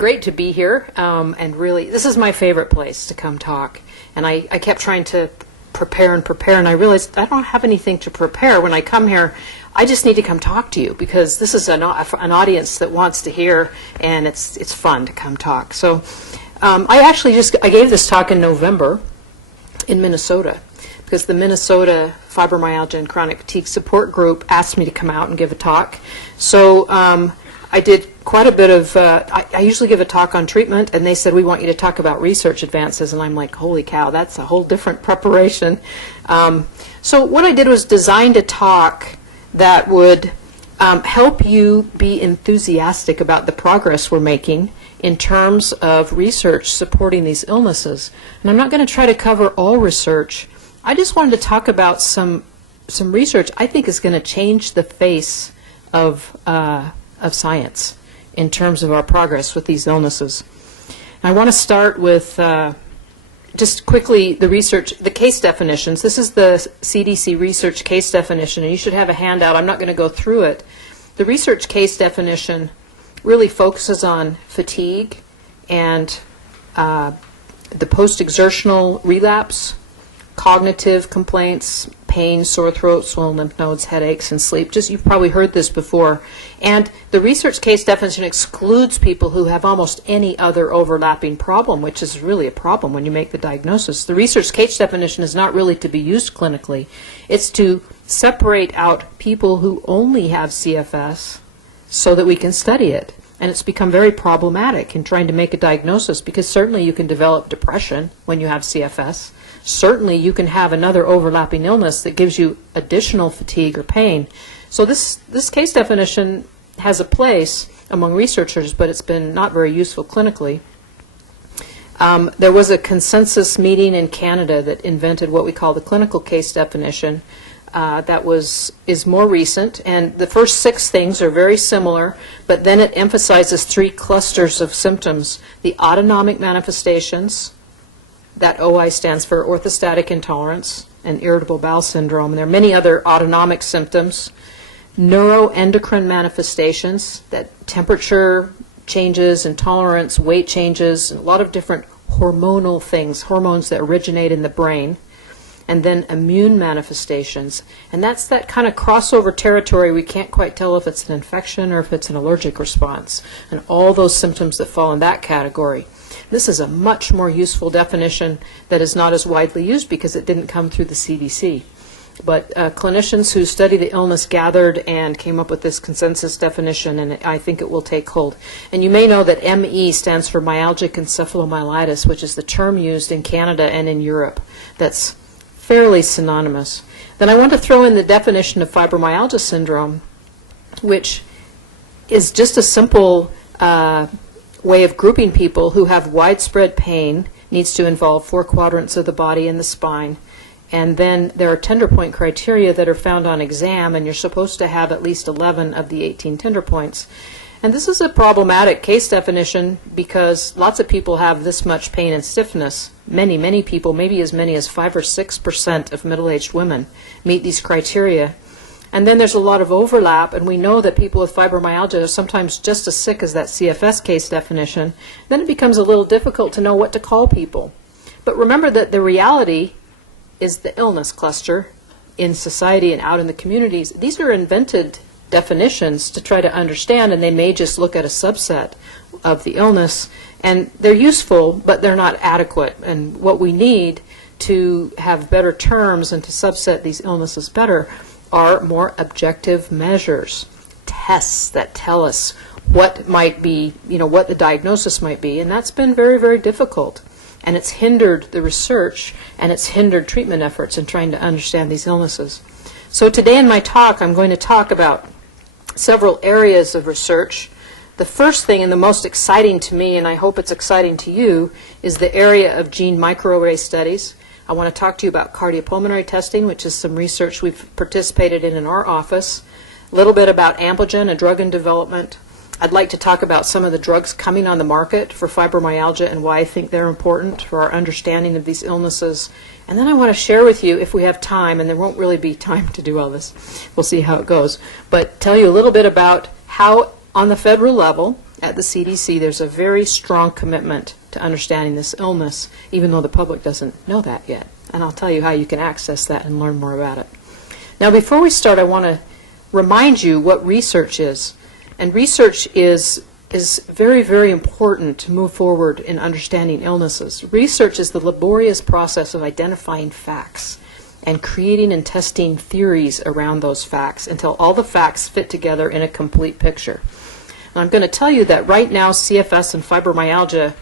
great to be here, and really, this is my favorite place to come talk. And I kept trying to prepare, and I realized I don't have anything to prepare. When I come here, I just need to come talk to you, because this is an audience that wants to hear, and it's fun to come talk. So I gave this talk in November in Minnesota, because the Minnesota Fibromyalgia and Chronic Fatigue Support Group asked me to come out and give a talk. So I did quite a bit of, I usually give a talk on treatment, and they said, we want you to talk about research advances, and I'm like, holy cow, that's a whole different preparation. So what I did was designed a talk that would help you be enthusiastic about the progress we're making in terms of research supporting these illnesses. And I'm not going to try to cover all research. I just wanted to talk about some research I think is going to change the face of science in terms of our progress with these illnesses. I want to start with just quickly the case definitions. This is the CDC research case definition, and you should have a handout. I'm not going to go through it. The research case definition really focuses on fatigue and the post-exertional relapse, cognitive complaints, pain, sore throat, swollen lymph nodes, headaches, and sleep. You've probably heard this before. And the research case definition excludes people who have almost any other overlapping problem, which is really a problem when you make the diagnosis. The research case definition is not really to be used clinically. It's to separate out people who only have CFS so that we can study it. And it's become very problematic in trying to make a diagnosis, because certainly you can develop depression when you have CFS. Certainly you can have another overlapping illness that gives you additional fatigue or pain. So this case definition has a place among researchers, but it's been not very useful clinically. There was a consensus meeting in Canada that invented what we call the clinical case definition. That is more recent, and the first 6 things are very similar, but then it emphasizes 3 clusters of symptoms: the autonomic manifestations. That OI stands for orthostatic intolerance and irritable bowel syndrome. And there are many other autonomic symptoms. Neuroendocrine manifestations, that temperature changes, intolerance, weight changes, and a lot of different hormonal things, hormones that originate in the brain. And then immune manifestations. And that's that kind of crossover territory. We can't quite tell if it's an infection or if it's an allergic response. And all those symptoms that fall in that category. This is a much more useful definition that is not as widely used because it didn't come through the CDC. But clinicians who study the illness gathered and came up with this consensus definition, and I think it will take hold. And you may know that ME stands for myalgic encephalomyelitis, which is the term used in Canada and in Europe. That's fairly synonymous. Then I want to throw in the definition of fibromyalgia syndrome, which is just a simple way of grouping people who have widespread pain, needs to involve 4 quadrants of the body and the spine. And then there are tender point criteria that are found on exam, and you're supposed to have at least 11 of the 18 tender points. And this is a problematic case definition because lots of people have this much pain and stiffness. Many people, maybe as many as 5 or 6% of middle-aged women meet these criteria. And then there's a lot of overlap, and we know that people with fibromyalgia are sometimes just as sick as that CFS case definition. Then it becomes a little difficult to know what to call people. But remember that the reality is the illness cluster in society and out in the communities. These are invented definitions to try to understand, and they may just look at a subset of the illness. And they're useful, but they're not adequate. And what we need to have better terms and to subset these illnesses better are more objective measures, tests that tell us what might be, what the diagnosis might be. And that's been very, very difficult. And it's hindered the research, and it's hindered treatment efforts in trying to understand these illnesses. So today in my talk, I'm going to talk about several areas of research. The first thing, and the most exciting to me, and I hope it's exciting to you, is the area of gene microarray studies. I want to talk to you about cardiopulmonary testing, which is some research we've participated in our office. A little bit about Ampligen, a drug in development. I'd like to talk about some of the drugs coming on the market for fibromyalgia and why I think they're important for our understanding of these illnesses. And then I want to share with you, if we have time, and there won't really be time to do all this, we'll see how it goes, but tell you a little bit about how on the federal level at the CDC, there's a very strong commitment to understanding this illness, even though the public doesn't know that yet. And I'll tell you how you can access that and learn more about it. Now, before we start, I want to remind you what research is. And research is very, very important to move forward in understanding illnesses. Research is the laborious process of identifying facts and creating and testing theories around those facts until all the facts fit together in a complete picture. And I'm going to tell you that right now, CFS and fibromyalgia,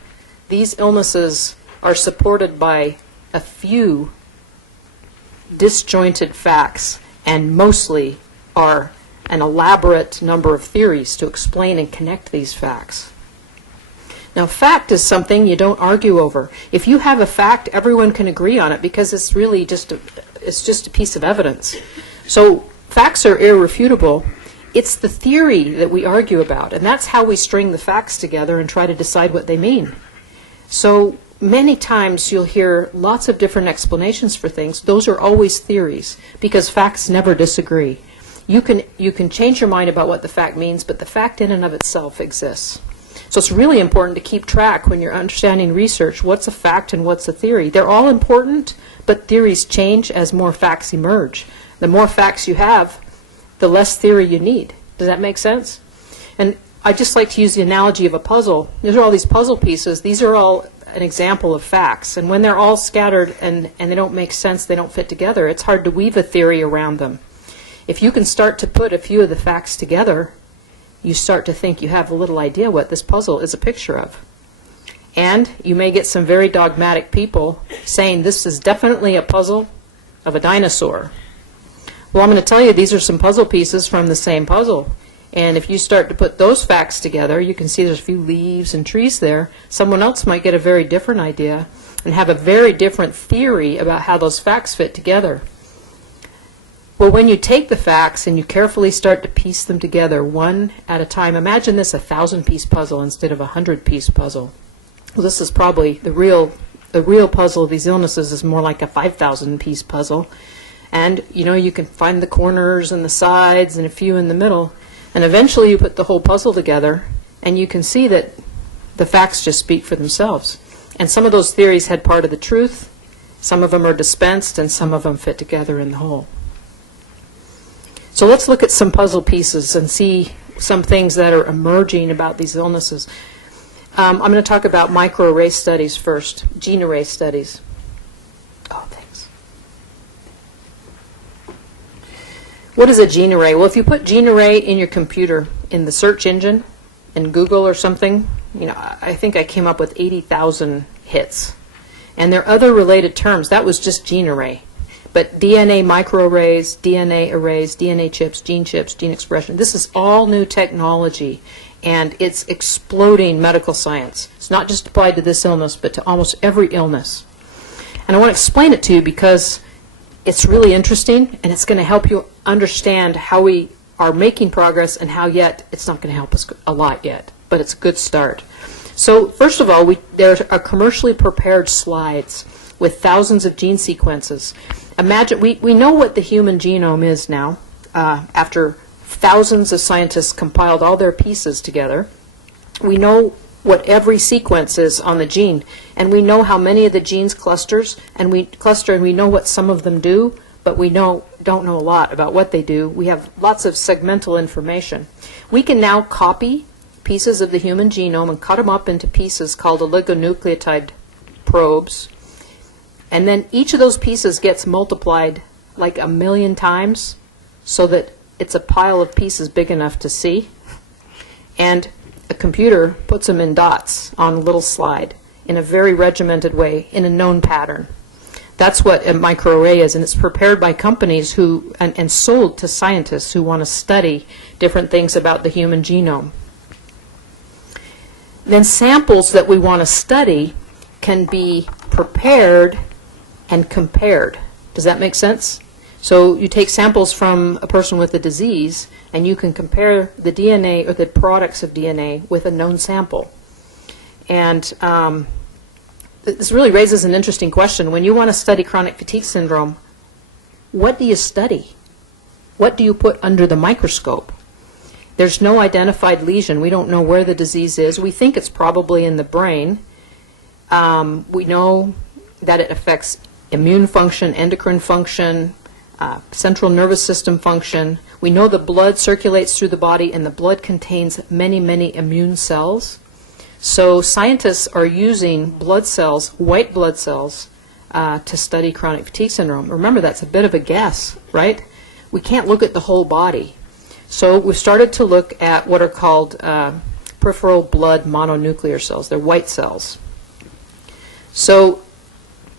these illnesses are supported by a few disjointed facts, and mostly are an elaborate number of theories to explain and connect these facts. Now, fact is something you don't argue over. If you have a fact, everyone can agree on it because it's really just a piece of evidence. So facts are irrefutable. It's the theory that we argue about, and that's how we string the facts together and try to decide what they mean. So many times you'll hear lots of different explanations for things. Those are always theories because facts never disagree. You can change your mind about what the fact means, but the fact in and of itself exists. So it's really important to keep track when you're understanding research, what's a fact and what's a theory. They're all important, but theories change as more facts emerge. The more facts you have, the less theory you need. Does that make sense? And I just like to use the analogy of a puzzle. There's all these puzzle pieces. These are all an example of facts. And when they're all scattered and they don't make sense, they don't fit together, it's hard to weave a theory around them. If you can start to put a few of the facts together, you start to think you have a little idea what this puzzle is a picture of. And you may get some very dogmatic people saying this is definitely a puzzle of a dinosaur. Well, I'm going to tell you these are some puzzle pieces from the same puzzle. And if you start to put those facts together, you can see there's a few leaves and trees there. Someone else might get a very different idea and have a very different theory about how those facts fit together. Well, when you take the facts and you carefully start to piece them together one at a time, imagine this a 1,000-piece puzzle instead of a 100-piece puzzle. Well, this is probably the real puzzle of these illnesses is more like a 5,000-piece puzzle. And, you can find the corners and the sides and a few in the middle. And eventually you put the whole puzzle together and you can see that the facts just speak for themselves. And some of those theories had part of the truth, some of them are dispensed, and some of them fit together in the whole. So let's look at some puzzle pieces and see some things that are emerging about these illnesses. I'm going to talk about microarray studies first, gene array studies. Oh, thanks. What is a gene array? Well, if you put gene array in your computer, in the search engine, in Google or something, I think I came up with 80,000 hits. And there are other related terms. That was just gene array. But DNA microarrays, DNA arrays, DNA chips, gene expression, this is all new technology, and it's exploding medical science. It's not just applied to this illness, but to almost every illness. And I want to explain it to you because it's really interesting, and it's going to help you understand how we are making progress and how yet it's not going to help us a lot yet, but it's a good start. So first of all, there are commercially prepared slides with thousands of gene sequences. Imagine, we know what the human genome is now, after thousands of scientists compiled all their pieces together. We know what every sequence is on the gene, and we know how many of the genes cluster, and we know what some of them do, but we don't know a lot about what they do. We have lots of segmental information. We can now copy pieces of the human genome and cut them up into pieces called oligonucleotide probes. And then each of those pieces gets multiplied like 1,000,000 times so that it's a pile of pieces big enough to see. And a computer puts them in dots on a little slide in a very regimented way in a known pattern. That's what a microarray is, and it's prepared by companies and sold to scientists who want to study different things about the human genome. Then samples that we want to study can be prepared and compared. Does that make sense? So you take samples from a person with a disease and you can compare the DNA or the products of DNA with a known sample. And this really raises an interesting question. When you want to study chronic fatigue syndrome, what do you study? What do you put under the microscope? There's no identified lesion. We don't know where the disease is. We think it's probably in the brain. We know that it affects immune function, endocrine function, central nervous system function. We know the blood circulates through the body, and the blood contains many, many immune cells. So scientists are using blood cells, white blood cells, to study chronic fatigue syndrome. Remember, that's a bit of a guess, right? We can't look at the whole body. So we've started to look at what are called peripheral blood mononuclear cells. They're white cells. So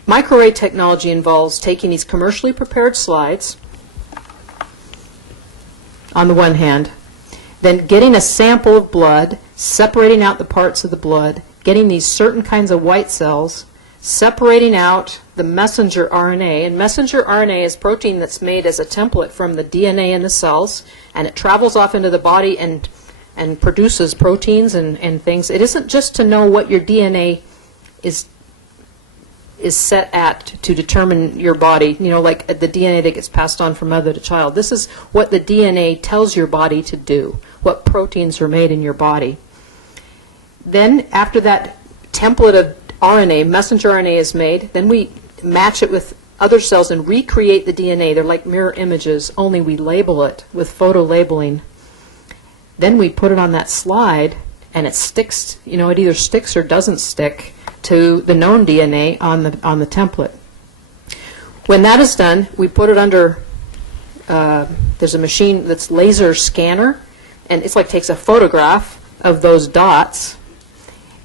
microarray technology involves taking these commercially prepared slides, on the one hand, then getting a sample of blood, separating out the parts of the blood, getting these certain kinds of white cells, separating out the messenger RNA. And messenger RNA is protein that's made as a template from the DNA in the cells, and it travels off into the body and produces proteins and things. It isn't just to know what your DNA is set at to determine your body, you know, like the DNA that gets passed on from mother to child. This is what the DNA tells your body to do, what proteins are made in your body. Then after that template of RNA, messenger RNA is made, then we match it with other cells and recreate the DNA. They're like mirror images, only we label it with photo labeling. Then we put it on that slide, and it sticks, you know, it either sticks or doesn't stick to the known DNA on the template. When that is done, we put it under, there's a machine that's laser scanner, and it's like takes a photograph of those dots,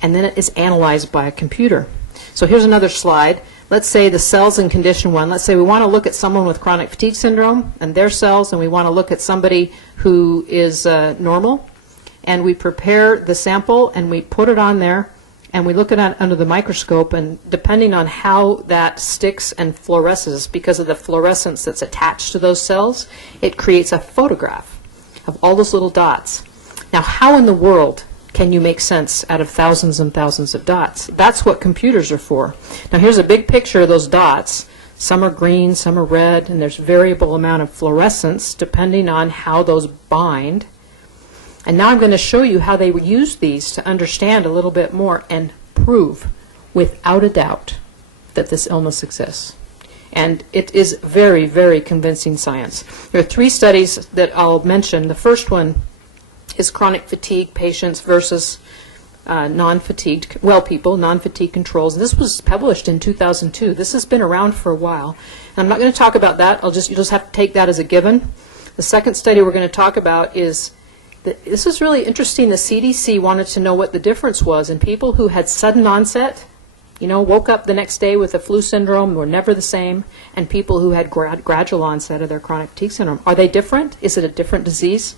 and then it is analyzed by a computer. So here's another slide. Let's say the cells in condition 1. Let's say we want to look at someone with chronic fatigue syndrome and their cells, and we want to look at somebody who is normal. And we prepare the sample, and we put it on there, and we look at it under the microscope, and depending on how that sticks and fluoresces, because of the fluorescence that's attached to those cells, it creates a photograph of all those little dots. Now, how in the world can you make sense out of thousands and thousands of dots? That's what computers are for. Now, here's a big picture of those dots. Some are green, some are red, and there's variable amount of fluorescence depending on how those bind. And now I'm going to show you how they use these to understand a little bit more and prove without a doubt that this illness exists. And it is very, very convincing science. There are 3 studies that I'll mention. The first one is chronic fatigue patients versus non-fatigued, well people, non-fatigue controls. And this was published in 2002. This has been around for a while. And I'm not going to talk about that. You just have to take that as a given. The second study we're going to talk about is this is really interesting. The CDC wanted to know what the difference was in people who had sudden onset, you know, woke up the next day with a flu syndrome, were never the same, and people who had gradual onset of their chronic fatigue syndrome. Are they different? Is it a different disease?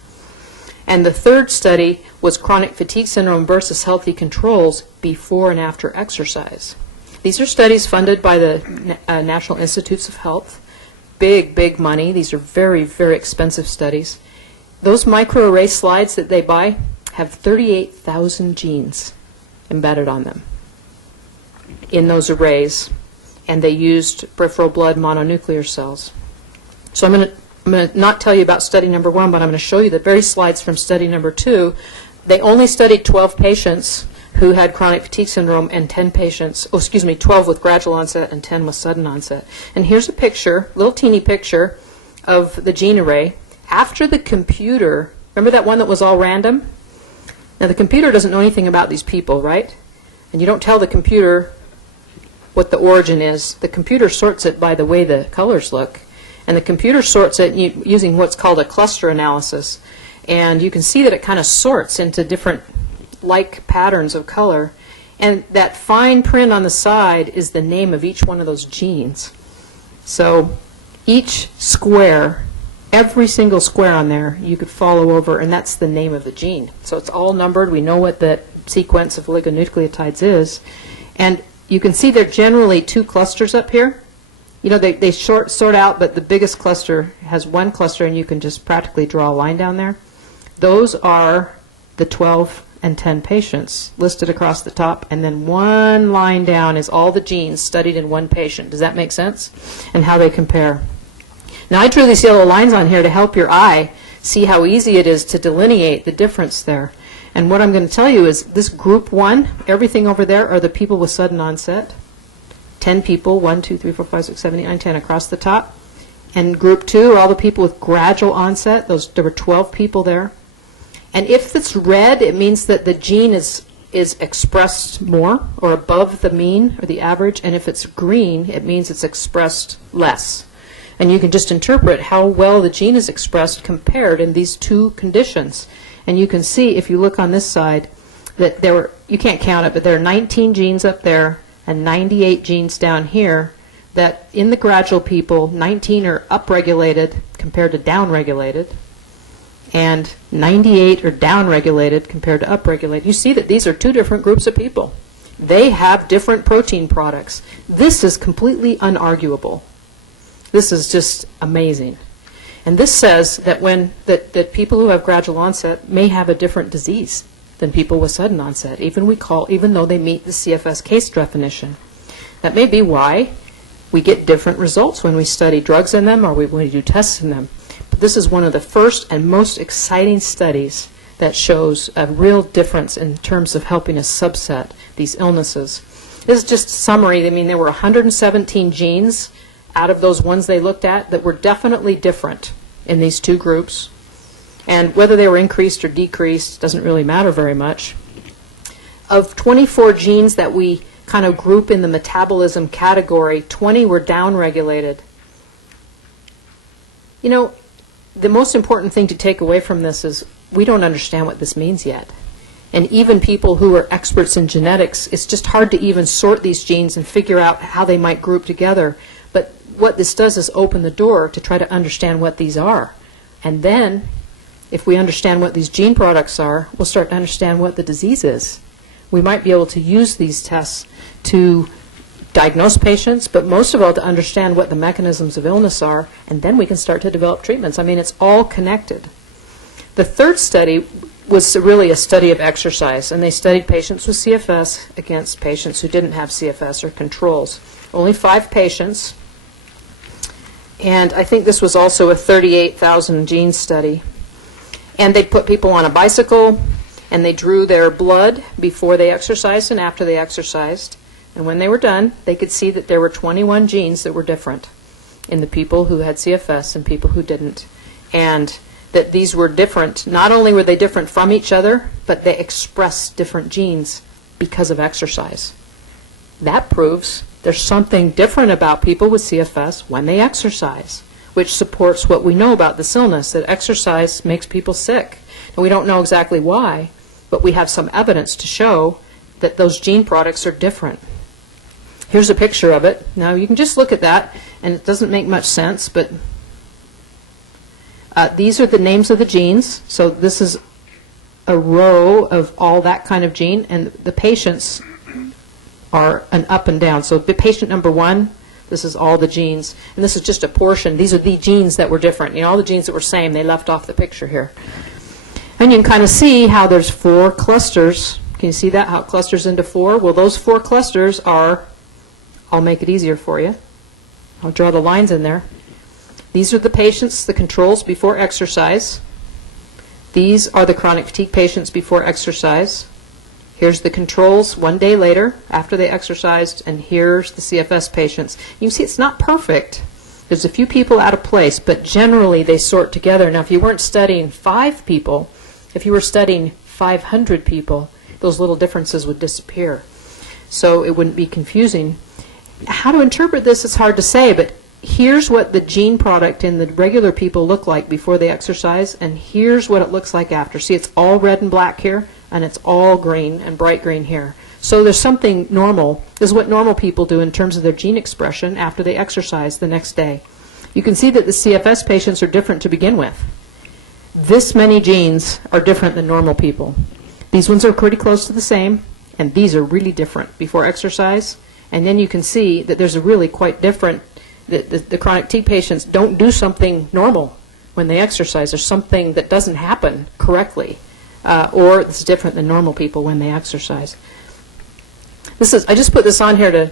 And the third study was chronic fatigue syndrome versus healthy controls before and after exercise. These are studies funded by the National Institutes of Health. Big, big money. These are very, very expensive studies. Those microarray slides that they buy have 38,000 genes embedded on them in those arrays, and they used peripheral blood mononuclear cells. So I'm going to not tell you about study number 1, but I'm going to show you the very slides from study number 2. They only studied 12 patients who had chronic fatigue syndrome and 10 patients, 12 with gradual onset and 10 with sudden onset. And here's a picture, little teeny picture of the gene array. After the computer, remember that one that was all random? Now the computer doesn't know anything about these people, right? And you don't tell the computer what the origin is. The computer sorts it by the way the colors look. And the computer sorts it using what's called a cluster analysis. And you can see that it kind of sorts into different like patterns of color. And that fine print on the side is the name of each one of those genes. So each square, every single square on there, you could follow over, and that's the name of the gene. So it's all numbered. We know what the sequence of oligonucleotides is. And you can see there are generally 2 clusters up here. You know, they sort out, but the biggest cluster has 1 cluster, and you can just practically draw a line down there. Those are the 12 and 10 patients listed across the top, and then 1 line down is all the genes studied in 1 patient. Does that make sense? And how they compare. Now, I drew these yellow lines on here to help your eye See how easy it is to delineate the difference there. And what I'm going to tell you is this group 1, everything over there are the people with sudden onset. 10 people, 1, 2, 3, 4, 5, 6, 7, 8, 9, 10 across the top. And group 2 are all the people with gradual onset. There were 12 people there. And if it's red, it means that the gene is expressed more or above the mean or the average. And if it's green, it means it's expressed less. And you can just interpret how well the gene is expressed compared in these two conditions. And you can see, if you look on this side, that you can't count it, but there are 19 genes up there and 98 genes down here, that in the gradual people, 19 are upregulated compared to downregulated, and 98 are downregulated compared to upregulated. You see that these are two different groups of people. They have different protein products. This is completely unarguable. This is just amazing. And this says that that people who have gradual onset may have a different disease than people with sudden onset, even though they meet the CFS case definition. That may be why we get different results when we study drugs in them or when we do tests in them. But this is one of the first and most exciting studies that shows a real difference in terms of helping us subset these illnesses. This is just a summary. I mean, there were 117 genes out of those ones they looked at that were definitely different in these two groups. And whether they were increased or decreased doesn't really matter very much. Of 24 genes that we kind of group in the metabolism category, 20 were downregulated. You know, the most important thing to take away from this is we don't understand what this means yet. And even people who are experts in genetics, it's just hard to even sort these genes and figure out how they might group together. But what this does is open the door to try to understand what these are. And then, if we understand what these gene products are, we'll start to understand what the disease is. We might be able to use these tests to diagnose patients, but most of all to understand what the mechanisms of illness are, and then we can start to develop treatments. I mean, it's all connected. The third study was really a study of exercise, and they studied patients with CFS against patients who didn't have CFS or controls. Only 5 patients, and I think this was also a 38,000 gene study. And they put people on a bicycle, and they drew their blood before they exercised and after they exercised. And when they were done, they could see that there were 21 genes that were different in the people who had CFS and people who didn't. And that these were different. Not only were they different from each other, but they expressed different genes because of exercise. That proves there's something different about people with CFS when they exercise, which supports what we know about this illness, that exercise makes people sick. And we don't know exactly why, but we have some evidence to show that those gene products are different. Here's a picture of it. Now, you can just look at that, and it doesn't make much sense, but these are the names of the genes. So this is a row of all that kind of gene, and the patients are an up and down. So the patient number 1, this is all the genes, and this is just a portion. These are the genes that were different. You know, all the genes that were same, they left off the picture here. And you can kind of see how there's 4 clusters. Can you see that, how it clusters into 4? Well, those 4 clusters are, I'll make it easier for you. I'll draw the lines in there. These are the patients, the controls before exercise. These are the chronic fatigue patients before exercise. Here's the controls 1 day later after they exercised, and here's the CFS patients. You can see it's not perfect. There's a few people out of place, but generally they sort together. Now, if you weren't studying 5 people, if you were studying 500 people, those little differences would disappear. So it wouldn't be confusing. How to interpret this is hard to say, but here's what the gene product in the regular people look like before they exercise, and here's what it looks like after. See, it's all red and black here, and it's all green and bright green here. So there's something normal. This is what normal people do in terms of their gene expression after they exercise the next day. You can see that the CFS patients are different to begin with. This many genes are different than normal people. These ones are pretty close to the same, and these are really different before exercise. And then you can see that there's a really quite different, the chronic fatigue patients don't do something normal when they exercise. There's something that doesn't happen correctly, or it's different than normal people when they exercise. I just put this on here to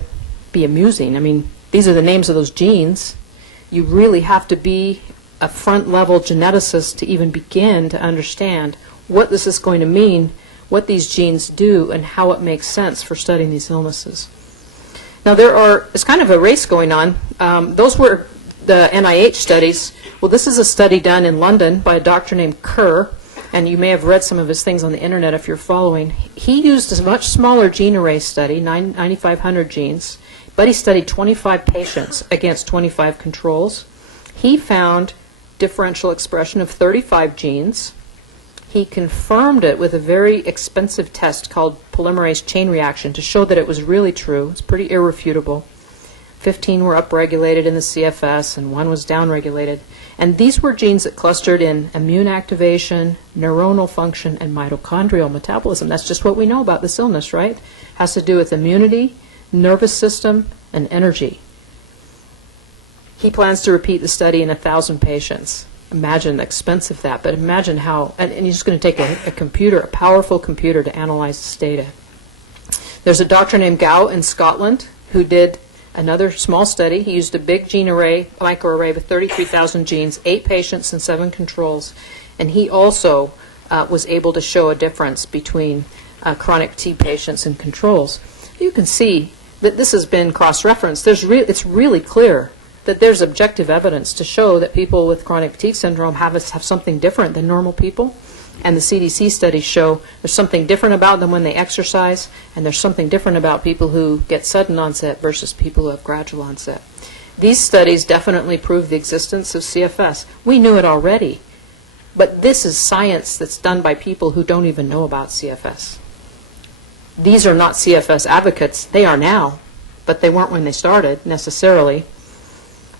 be amusing. I mean, these are the names of those genes. You really have to be a front-level geneticist to even begin to understand what this is going to mean, what these genes do, and how it makes sense for studying these illnesses. Now it's kind of a race going on. Those were the NIH studies. Well, this is a study done in London by a doctor named Kerr, and you may have read some of his things on the internet if you're following. He used a much smaller gene array study, 9,500 genes, but he studied 25 patients against 25 controls. He found differential expression of 35 genes. He confirmed it with a very expensive test called polymerase chain reaction to show that it was really true. It's pretty irrefutable. 15 were upregulated in the CFS and 1 was downregulated. And these were genes that clustered in immune activation, neuronal function, and mitochondrial metabolism. That's just what we know about this illness, right? Has to do with immunity, nervous system, and energy. He plans to repeat the study in 1,000 patients. Imagine the expense of that, but imagine how, and you're just going to take a computer, a powerful computer, to analyze this data. There's a doctor named Gow in Scotland who did another small study. He used a big gene array, microarray with 33,000 genes, 8 patients and 7 controls, and he also was able to show a difference between chronic T patients and controls. You can see that this has been cross-referenced. It's really clear that there's objective evidence to show that people with chronic fatigue syndrome have something different than normal people. And the CDC studies show there's something different about them when they exercise, and there's something different about people who get sudden onset versus people who have gradual onset. These studies definitely prove the existence of CFS. We knew it already, but this is science that's done by people who don't even know about CFS. These are not CFS advocates. They are now, but they weren't when they started necessarily.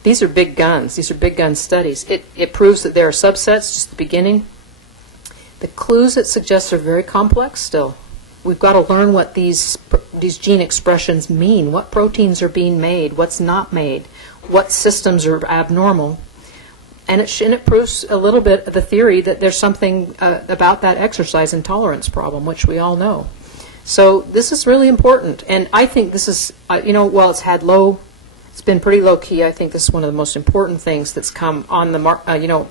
These are big guns. These are big gun studies. It proves that there are subsets, just the beginning. The clues it suggests are very complex still. We've got to learn what these gene expressions mean, what proteins are being made, what's not made, what systems are abnormal. And it proves a little bit of the theory that there's something about that exercise intolerance problem, which we all know. So this is really important. And I think this is, while it's been pretty low key. I think this is one of the most important things that's come on the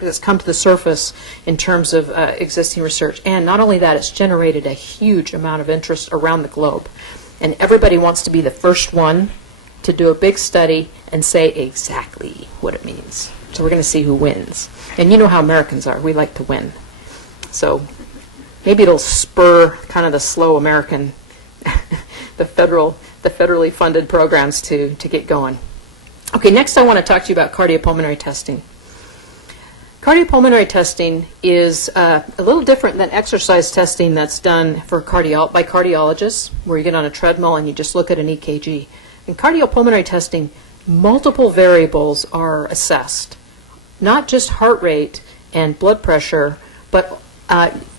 that's come to the surface in terms of existing research. And not only that, it's generated a huge amount of interest around the globe. And everybody wants to be the first one to do a big study and say exactly what it means. So we're going to see who wins. And you know how Americans are. We like to win. So maybe it'll spur kind of the slow American, the federally funded programs to get going. Okay, next I want to talk to you about cardiopulmonary testing. Cardiopulmonary testing is a little different than exercise testing that's done by cardiologists, where you get on a treadmill and you just look at an EKG. In cardiopulmonary testing, multiple variables are assessed, not just heart rate and blood pressure, but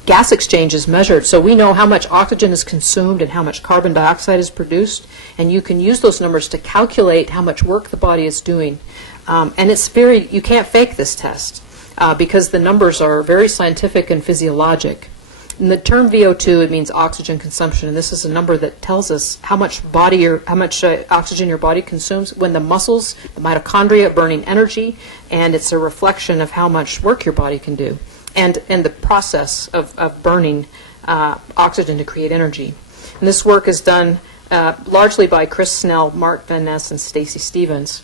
gas exchange is measured. So we know how much oxygen is consumed and how much carbon dioxide is produced, and you can use those numbers to calculate how much work the body is doing. And you can't fake this test because the numbers are very scientific and physiologic. And the term VO2, it means oxygen consumption, and this is a number that tells us how much oxygen your body consumes when the muscles, the mitochondria, are burning energy, and it's a reflection of how much work your body can do, and the process of burning oxygen to create energy. And this work is done largely by Chris Snell, Mark Van Ness, and Stacy Stevens.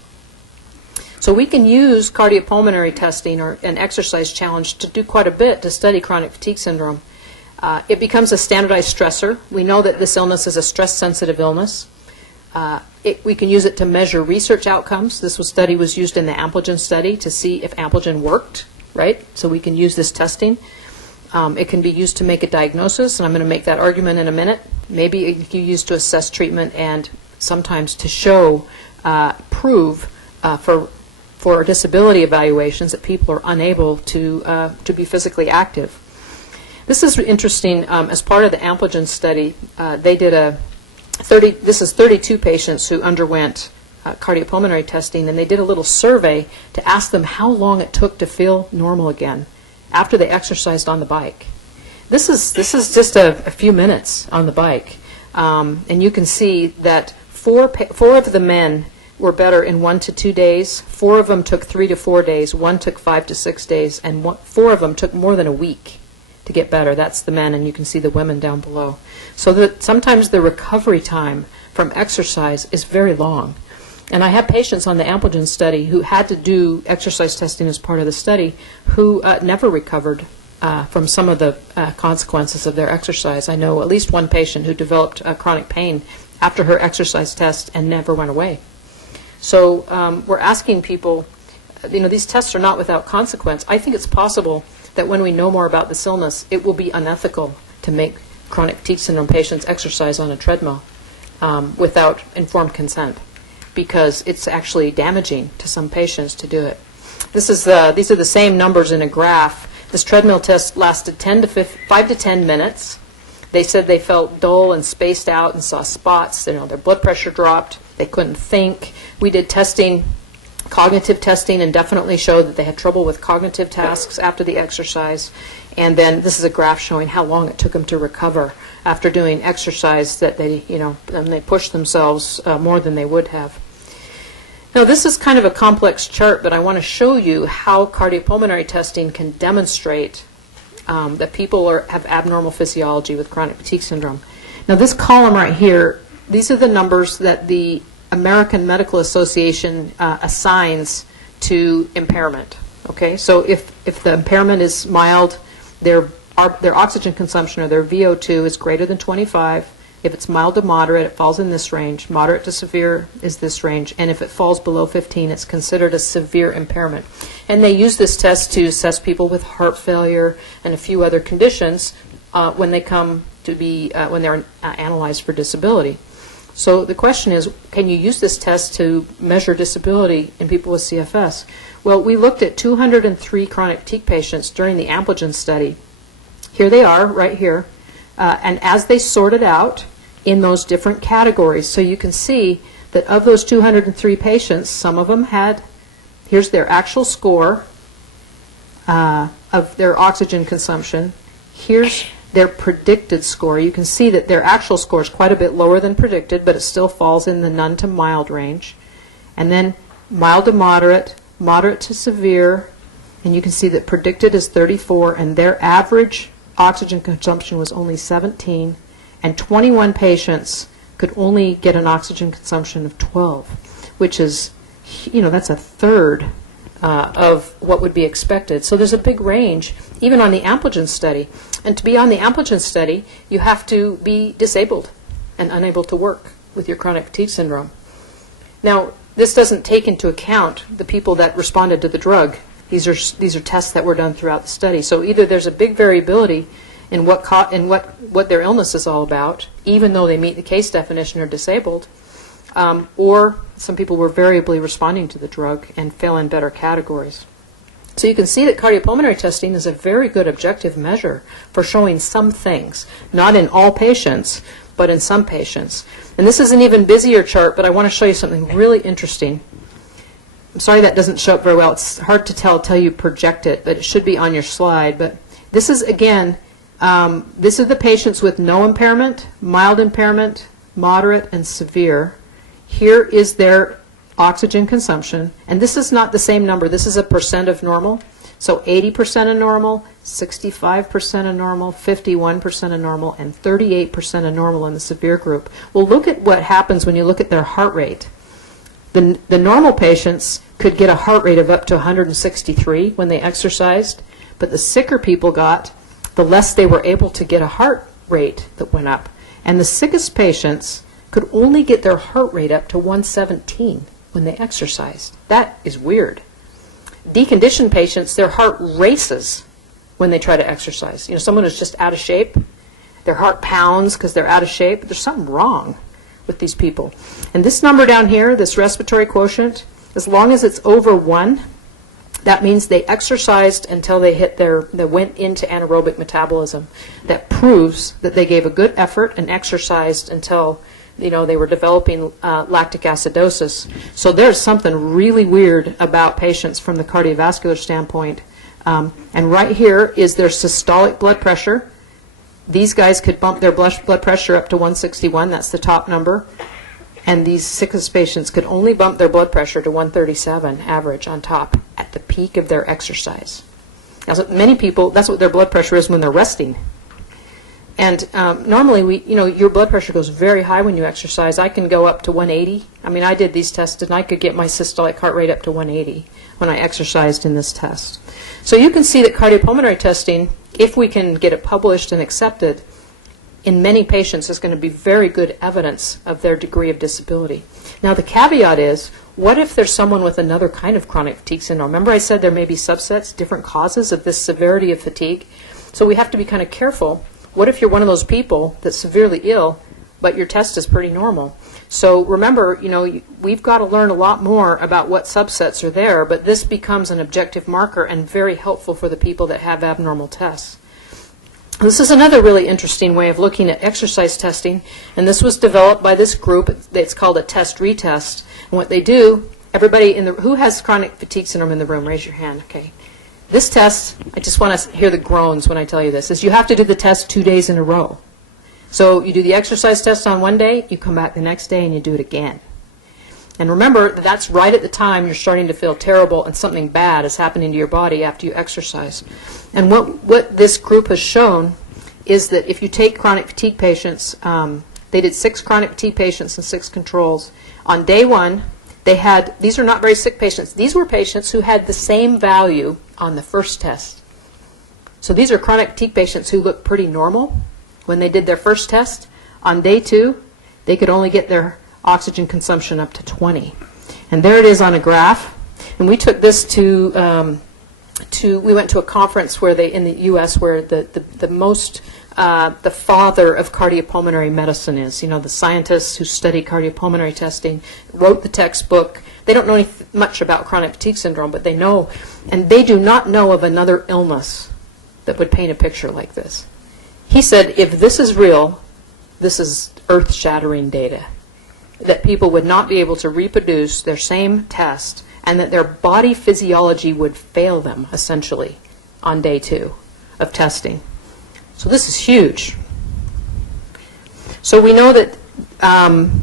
So we can use cardiopulmonary testing or an exercise challenge to do quite a bit to study chronic fatigue syndrome. It becomes a standardized stressor. We know that this illness is a stress-sensitive illness. We can use it to measure research outcomes. This study was used in the Ampligen study to see if Ampligen worked, right? So we can use this testing. It can be used to make a diagnosis, and I'm going to make that argument in a minute. Maybe it can be used to assess treatment and sometimes to show, prove for disability evaluations that people are unable to be physically active. This is interesting. As part of the Ampligen study, they did this is 32 patients who underwent cardiopulmonary testing, and they did a little survey to ask them how long it took to feel normal again after they exercised on the bike. This is just a few minutes on the bike, and you can see that four of the men were better in 1 to 2 days. 4 of them took 3 to 4 days. 1 took 5 to 6 days. And 4 of them took more than a week to get better. That's the men, and you can see the women down below. So that sometimes the recovery time from exercise is very long. And I have patients on the Ampligen study who had to do exercise testing as part of the study who never recovered from some of the consequences of their exercise. I know at least one patient who developed chronic pain after her exercise test and never went away. So we're asking people, these tests are not without consequence. I think it's possible that when we know more about this illness, it will be unethical to make chronic fatigue syndrome patients exercise on a treadmill without informed consent, because it's actually damaging to some patients to do it. These are the same numbers in a graph. This treadmill test lasted 5 to 10 minutes. They said they felt dull and spaced out and saw spots. Their blood pressure dropped. They couldn't think. We did testing, cognitive testing, and definitely showed that they had trouble with cognitive tasks after the exercise. And then this is a graph showing how long it took them to recover after doing exercise that and they pushed themselves more than they would have. Now, this is kind of a complex chart, but I want to show you how cardiopulmonary testing can demonstrate that people have abnormal physiology with chronic fatigue syndrome. Now, this column right here, these are the numbers that the American Medical Association assigns to impairment. Okay, so if the impairment is mild, their oxygen consumption or their VO2 is greater than 25. If it's mild to moderate, it falls in this range. Moderate to severe is this range. And if it falls below 15, it's considered a severe impairment. And they use this test to assess people with heart failure and a few other conditions when they come to be, when they're analyzed for disability. So the question is, can you use this test to measure disability in people with CFS? Well, we looked at 203 chronic fatigue patients during the Ampligen study. Here they are, right here. And as they sorted out in those different categories, so you can see that of those 203 patients, some of them had, here's their actual score of their oxygen consumption. Here's their predicted score. You can see that their actual score is quite a bit lower than predicted, but it still falls in the none to mild range. And then mild to moderate, moderate to severe, and you can see that predicted is 34, and their average oxygen consumption was only 17, and 21 patients could only get an oxygen consumption of 12, which is, that's a third of what would be expected. So there's a big range, even on the Ampligen study. And to be on the Ampligen study, you have to be disabled and unable to work with your chronic fatigue syndrome. Now, this doesn't take into account the people that responded to the drug. These are tests that were done throughout the study. So either there's a big variability in what their illness is all about, even though they meet the case definition or disabled, or some people were variably responding to the drug and fell in better categories. So you can see that cardiopulmonary testing is a very good objective measure for showing some things, not in all patients, but in some patients. And this is an even busier chart, but I want to show you something really interesting. I'm sorry that doesn't show up very well. It's hard to tell till you project it, but it should be on your slide. But this is, again, this is the patients with no impairment, mild impairment, moderate, and severe. Here is their oxygen consumption, and this is not the same number. This is a percent of normal. So 80% of normal, 65% of normal, 51% of normal, and 38% of normal in the severe group. Well, look at what happens when you look at their heart rate. The normal patients could get a heart rate of up to 163 when they exercised, but the sicker people got, the less they were able to get a heart rate that went up. And the sickest patients could only get their heart rate up to 117 when they exercised. That is weird. Deconditioned patients, their heart races when they try to exercise. Someone who's just out of shape, their heart pounds because they're out of shape. There's something wrong with these people. And this number down here, this respiratory quotient, as long as it's over 1, that means they exercised until they went into anaerobic metabolism. That proves that they gave a good effort and exercised until they were developing lactic acidosis. So there's something really weird about patients from the cardiovascular standpoint. And right here is their systolic blood pressure. These guys could bump their blood pressure up to 161. That's the top number. And these sickness patients could only bump their blood pressure to 137 average on top at the peak of their exercise. Now, so many people, that's what their blood pressure is when they're resting. And normally, your blood pressure goes very high when you exercise. I can go up to 180. I mean, I did these tests, and I could get my systolic heart rate up to 180 when I exercised in this test. So you can see that cardiopulmonary testing, if we can get it published and accepted, in many patients is going to be very good evidence of their degree of disability. Now, the caveat is, what if there's someone with another kind of chronic fatigue syndrome? Remember I said there may be subsets, different causes of this severity of fatigue? So we have to be kind of careful. What if you're one of those people that's severely ill, but your test is pretty normal? So remember, we've got to learn a lot more about what subsets are there, but this becomes an objective marker and very helpful for the people that have abnormal tests. This is another really interesting way of looking at exercise testing, and this was developed by this group. It's called a test-retest. And what they do, everybody who has chronic fatigue syndrome in the room, raise your hand. Okay. This test, I just want to hear the groans when I tell you this, is you have to do the test 2 days in a row. So you do the exercise test on one day, you come back the next day and you do it again. And remember, that's right at the time you're starting to feel terrible and something bad is happening to your body after you exercise. And what this group has shown is that if you take chronic fatigue patients, they did 6 chronic fatigue patients and 6 controls. On day 1, these are not very sick patients. These were patients who had the same value on the first test. So these are chronic fatigue patients who look pretty normal when they did their first test. On day 2, they could only get their oxygen consumption up to 20. And there it is on a graph. And we took this we went to a conference in the U.S. where the father of cardiopulmonary medicine is. The scientists who study cardiopulmonary testing wrote the textbook. They don't know much about chronic fatigue syndrome, but they know, and they do not know of another illness that would paint a picture like this. He said, if this is real, this is earth-shattering data, that people would not be able to reproduce their same test and that their body physiology would fail them, essentially, on day 2 of testing. So this is huge. So we know that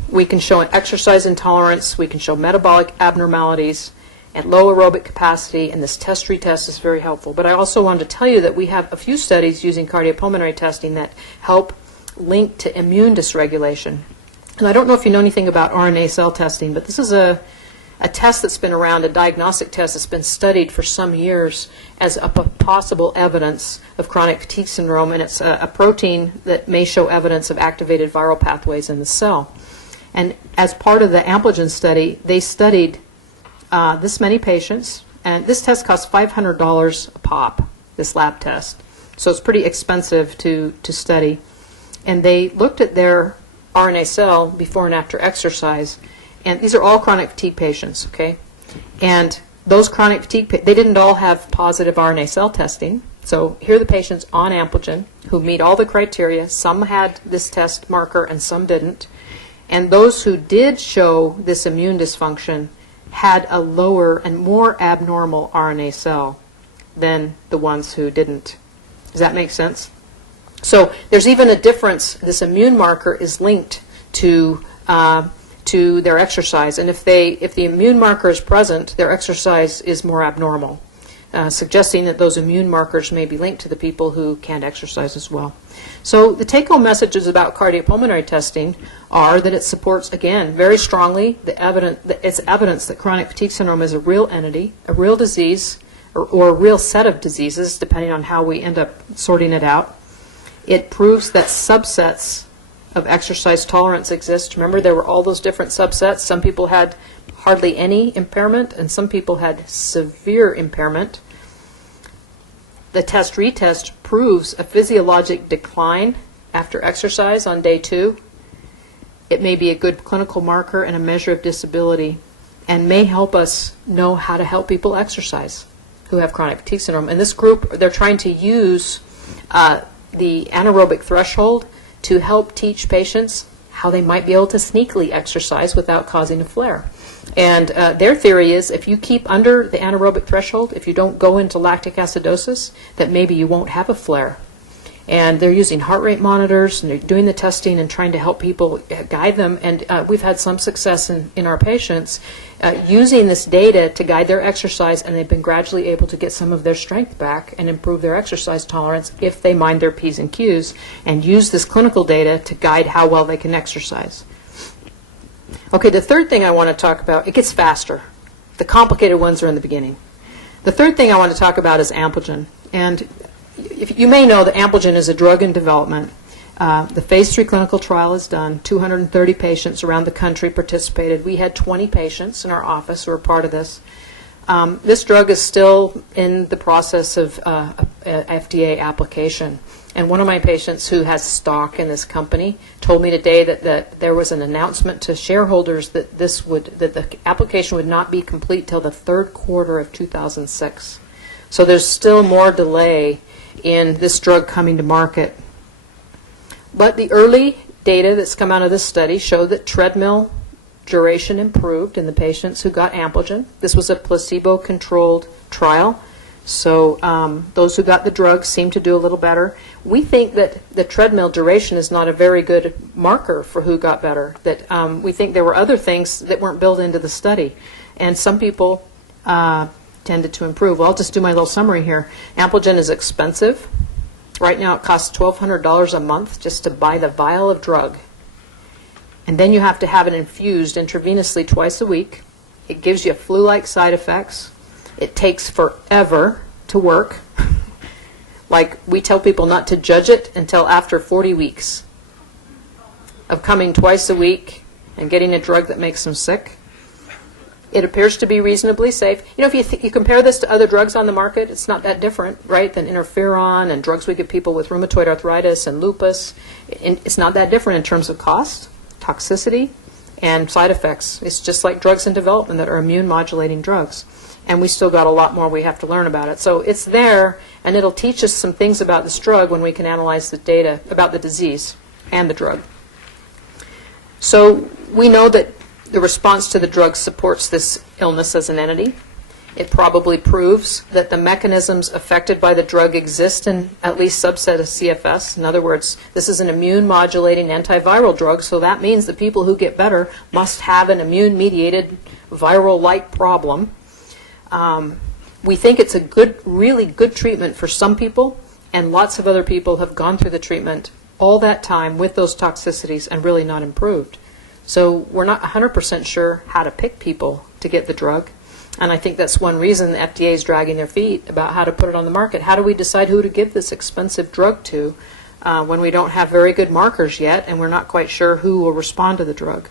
we can show an exercise intolerance, we can show metabolic abnormalities and low aerobic capacity, and this test-retest is very helpful. But I also wanted to tell you that we have a few studies using cardiopulmonary testing that help link to immune dysregulation. And I don't know if you know anything about RNA cell testing, but this is a test that's been around, a diagnostic test that's been studied for some years as a possible evidence of chronic fatigue syndrome, and it's a protein that may show evidence of activated viral pathways in the cell. And as part of the Ampligen study, they studied this many patients, and this test costs $500 a pop, this lab test. So it's pretty expensive to study. And they looked at their RNA cell before and after exercise, and these are all chronic fatigue patients, okay? And those chronic fatigue, they didn't all have positive RNA cell testing. So here are the patients on Ampligen who meet all the criteria. Some had this test marker and some didn't. And those who did show this immune dysfunction had a lower and more abnormal RNA cell than the ones who didn't. Does that make sense? So there's even a difference. This immune marker is linked to their exercise, and if the immune marker is present, their exercise is more abnormal, suggesting that those immune markers may be linked to the people who can't exercise as well. So the take-home messages about cardiopulmonary testing are that it supports, again, very strongly it's evidence that chronic fatigue syndrome is a real entity, a real disease, or a real set of diseases, depending on how we end up sorting it out. It proves that subsets of exercise tolerance exist. Remember, there were all those different subsets. Some people had hardly any impairment, and some people had severe impairment. The test-retest proves a physiologic decline after exercise on day 2. It may be a good clinical marker and a measure of disability, and may help us know how to help people exercise who have chronic fatigue syndrome. And this group, they're trying to use the anaerobic threshold to help teach patients how they might be able to sneakily exercise without causing a flare. And their theory is if you keep under the anaerobic threshold, if you don't go into lactic acidosis, that maybe you won't have a flare. And they're using heart rate monitors, and they're doing the testing and trying to help people, guide them. And we've had some success in our patients using this data to guide their exercise, and they've been gradually able to get some of their strength back and improve their exercise tolerance if they mind their P's and Q's and use this clinical data to guide how well they can exercise. Okay, the third thing I want to talk about, it gets faster. The complicated ones are in the beginning. The third thing I want to talk about is Ampligen. And if you may know that Ampligen is a drug in development. The phase 3 clinical trial is done. 230 patients around the country participated. We had 20 patients in our office who were part of this. This drug is still in the process of FDA application. And one of my patients who has stock in this company told me today that there was an announcement to shareholders that that the application would not be complete till the third quarter of 2006. So there's still more delay in this drug coming to market. But the early data that's come out of this study show that treadmill duration improved in the patients who got Ampligen. This was a placebo-controlled trial. So those who got the drug seemed to do a little better. We think that the treadmill duration is not a very good marker for who got better. That we think there were other things that weren't built into the study. And some people tended to improve. Well, I'll just do my little summary here. Ampligen is expensive. Right now it costs $1,200 a month just to buy the vial of drug. And then you have to have it infused intravenously twice a week. It gives you flu-like side effects. It takes forever to work. Like, we tell people not to judge it until after 40 weeks of coming twice a week and getting a drug that makes them sick. It appears to be reasonably safe. You know, if you compare this to other drugs on the market, it's not that different, right, than interferon and drugs we give people with rheumatoid arthritis and lupus. It's not that different in terms of cost, toxicity, and side effects. It's just like drugs in development that are immune-modulating drugs. And we still got a lot more we have to learn about it. So it's there, and it'll teach us some things about this drug when we can analyze the data about the disease and the drug. So we know that the response to the drug supports this illness as an entity. It probably proves that the mechanisms affected by the drug exist in at least subset of CFS. In other words, this is an immune-modulating antiviral drug, so that means the people who get better must have an immune-mediated viral-like problem. We think it's a good, really good treatment for some people, and lots of other people have gone through the treatment all that time with those toxicities and really not improved. So we're not 100% sure how to pick people to get the drug. And I think that's one reason the FDA is dragging their feet about how to put it on the market. How do we decide who to give this expensive drug to when we don't have very good markers yet and we're not quite sure who will respond to the drug?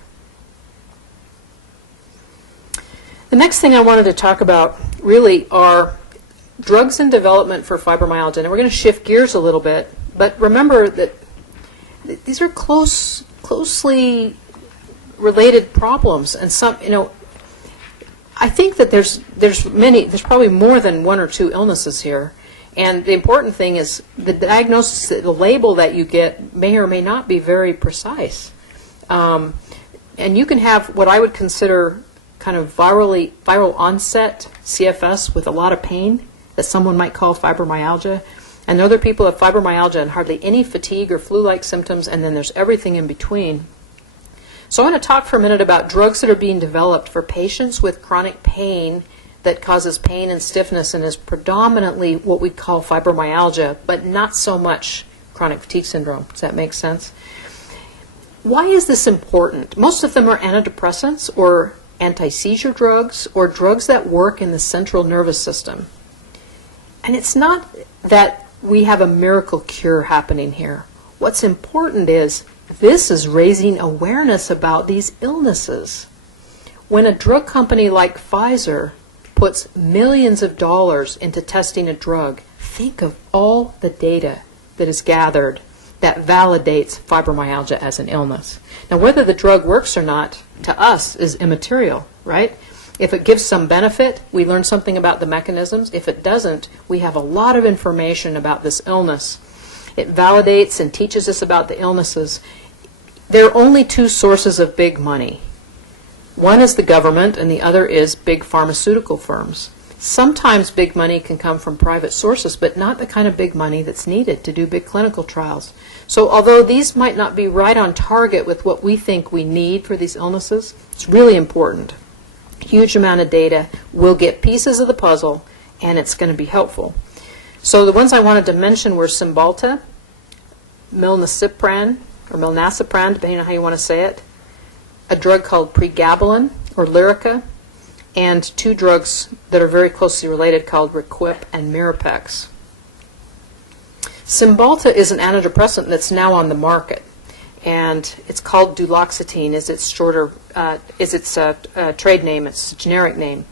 The next thing I wanted to talk about really are drugs in development for fibromyalgia. And we're going to shift gears a little bit. But remember that these are closely related problems. And some, I think that there's probably more than one or two illnesses here. And the important thing is the diagnosis, the label that you get may or may not be very precise. And you can have what I would consider kind of viral onset CFS with a lot of pain that someone might call fibromyalgia. And other people have fibromyalgia and hardly any fatigue or flu-like symptoms, and then there's everything in between. So I want to talk for a minute about drugs that are being developed for patients with chronic pain that causes pain and stiffness and is predominantly what we call fibromyalgia, but not so much chronic fatigue syndrome. Does that make sense? Why is this important? Most of them are antidepressants or anti-seizure drugs or drugs that work in the central nervous system. And it's not that we have a miracle cure happening here. What's important is this is raising awareness about these illnesses. When a drug company like Pfizer puts millions of dollars into testing a drug, think of all the data that is gathered that validates fibromyalgia as an illness. Now, whether the drug works or not, to us, is immaterial, right? If it gives some benefit, we learn something about the mechanisms. If it doesn't, we have a lot of information about this illness. It validates and teaches us about the illnesses. There are only two sources of big money. One is the government, and the other is big pharmaceutical firms. Sometimes big money can come from private sources, but not the kind of big money that's needed to do big clinical trials. So although these might not be right on target with what we think we need for these illnesses, it's really important. Huge amount of data will get pieces of the puzzle, and it's going to be helpful. So the ones I wanted to mention were Cymbalta, milnacipran, or milnacipran, depending on how you want to say it, a drug called pregabalin, or Lyrica, and two drugs that are very closely related called Requip and Mirapex. Cymbalta is an antidepressant that's now on the market, and it's called duloxetine is its shorter, trade name, its generic name.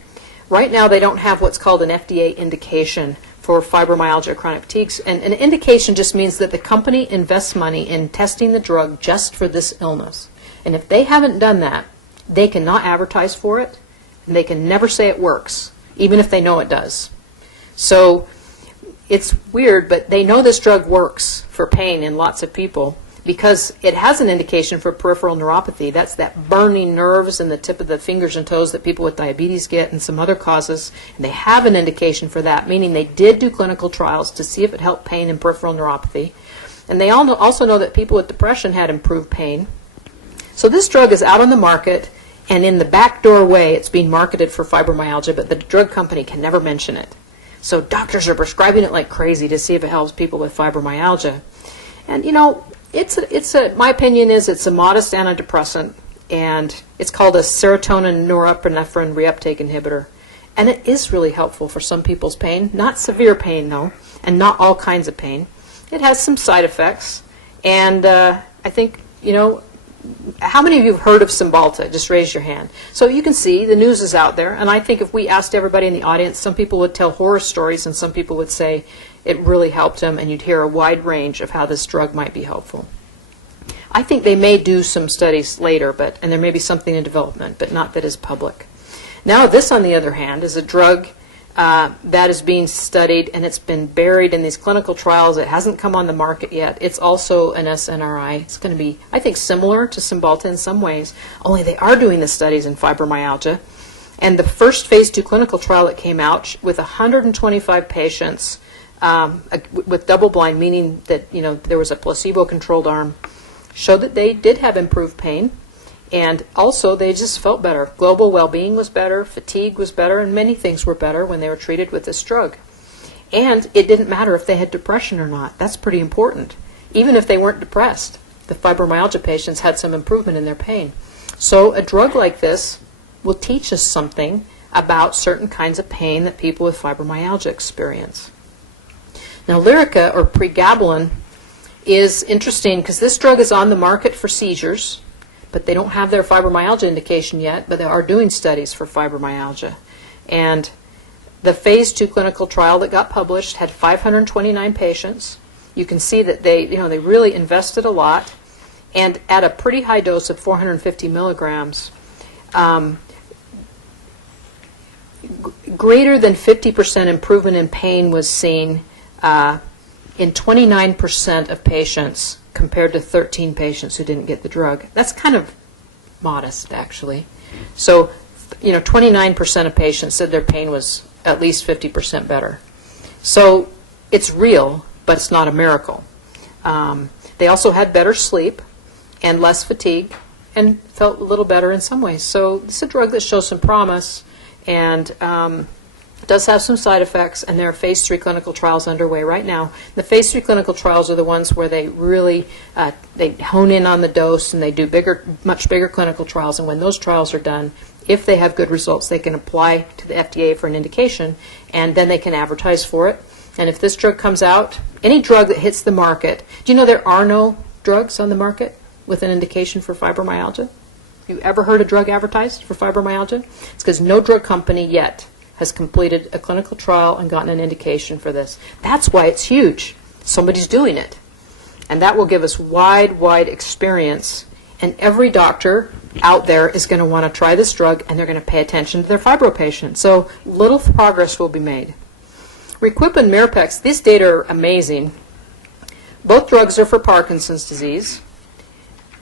Right now they don't have what's called an FDA indication for fibromyalgia or chronic fatigues, and an indication just means that the company invests money in testing the drug just for this illness. And if they haven't done that, they cannot advertise for it, and they can never say it works, even if they know it does. So it's weird, but they know this drug works for pain in lots of people because it has an indication for peripheral neuropathy. That's that burning nerves in the tip of the fingers and toes that people with diabetes get and some other causes. And they have an indication for that, meaning they did do clinical trials to see if it helped pain in peripheral neuropathy. And they also know that people with depression had improved pain. So this drug is out on the market, and in the backdoor way it's being marketed for fibromyalgia, but the drug company can never mention it. So doctors are prescribing it like crazy to see if it helps people with fibromyalgia. And you know, my opinion is it's a modest antidepressant, and it's called a serotonin norepinephrine reuptake inhibitor. And it is really helpful for some people's pain, not severe pain though, and not all kinds of pain. It has some side effects, and I think, you know, how many of you have heard of Cymbalta? Just raise your hand. So you can see the news is out there, and I think if we asked everybody in the audience, some people would tell horror stories and some people would say it really helped them, and you'd hear a wide range of how this drug might be helpful. I think they may do some studies later, and there may be something in development, but not that is public. Now this, on the other hand, is a drug that is being studied, and it's been buried in these clinical trials. It hasn't come on the market yet. It's also an SNRI. It's going to be, I think, similar to Cymbalta in some ways, only they are doing the studies in fibromyalgia. And the first phase 2 clinical trial that came out with 125 patients with double-blind, meaning that, you know, there was a placebo-controlled arm, showed that they did have improved pain. And also, they just felt better. Global well-being was better, fatigue was better, and many things were better when they were treated with this drug. And it didn't matter if they had depression or not. That's pretty important. Even if they weren't depressed, the fibromyalgia patients had some improvement in their pain. So a drug like this will teach us something about certain kinds of pain that people with fibromyalgia experience. Now, Lyrica, or pregabalin, is interesting because this drug is on the market for seizures, but they don't have their fibromyalgia indication yet, but they are doing studies for fibromyalgia. And the phase 2 clinical trial that got published had 529 patients. You can see that they really invested a lot, and at a pretty high dose of 450 milligrams, greater than 50% improvement in pain was seen in 29% of patients, compared to 13 patients who didn't get the drug. That's kind of modest, actually. So, 29% of patients said their pain was at least 50% better. So it's real, but it's not a miracle. They also had better sleep and less fatigue and felt a little better in some ways. So this is a drug that shows some promise, and does have some side effects, and there are phase 3 clinical trials underway right now. The phase 3 clinical trials are the ones where they really they hone in on the dose, and they do much bigger clinical trials. And when those trials are done, if they have good results, they can apply to the FDA for an indication, and then they can advertise for it. And if this drug comes out, any drug that hits the market, do you know there are no drugs on the market with an indication for fibromyalgia? You ever heard a drug advertised for fibromyalgia? It's because no drug company yet has completed a clinical trial and gotten an indication for this. That's why it's huge. Somebody's doing it. And that will give us wide experience. And every doctor out there is going to want to try this drug, and they're going to pay attention to their fibro patients. So little progress will be made. Requip and Mirapex, these data are amazing. Both drugs are for Parkinson's disease.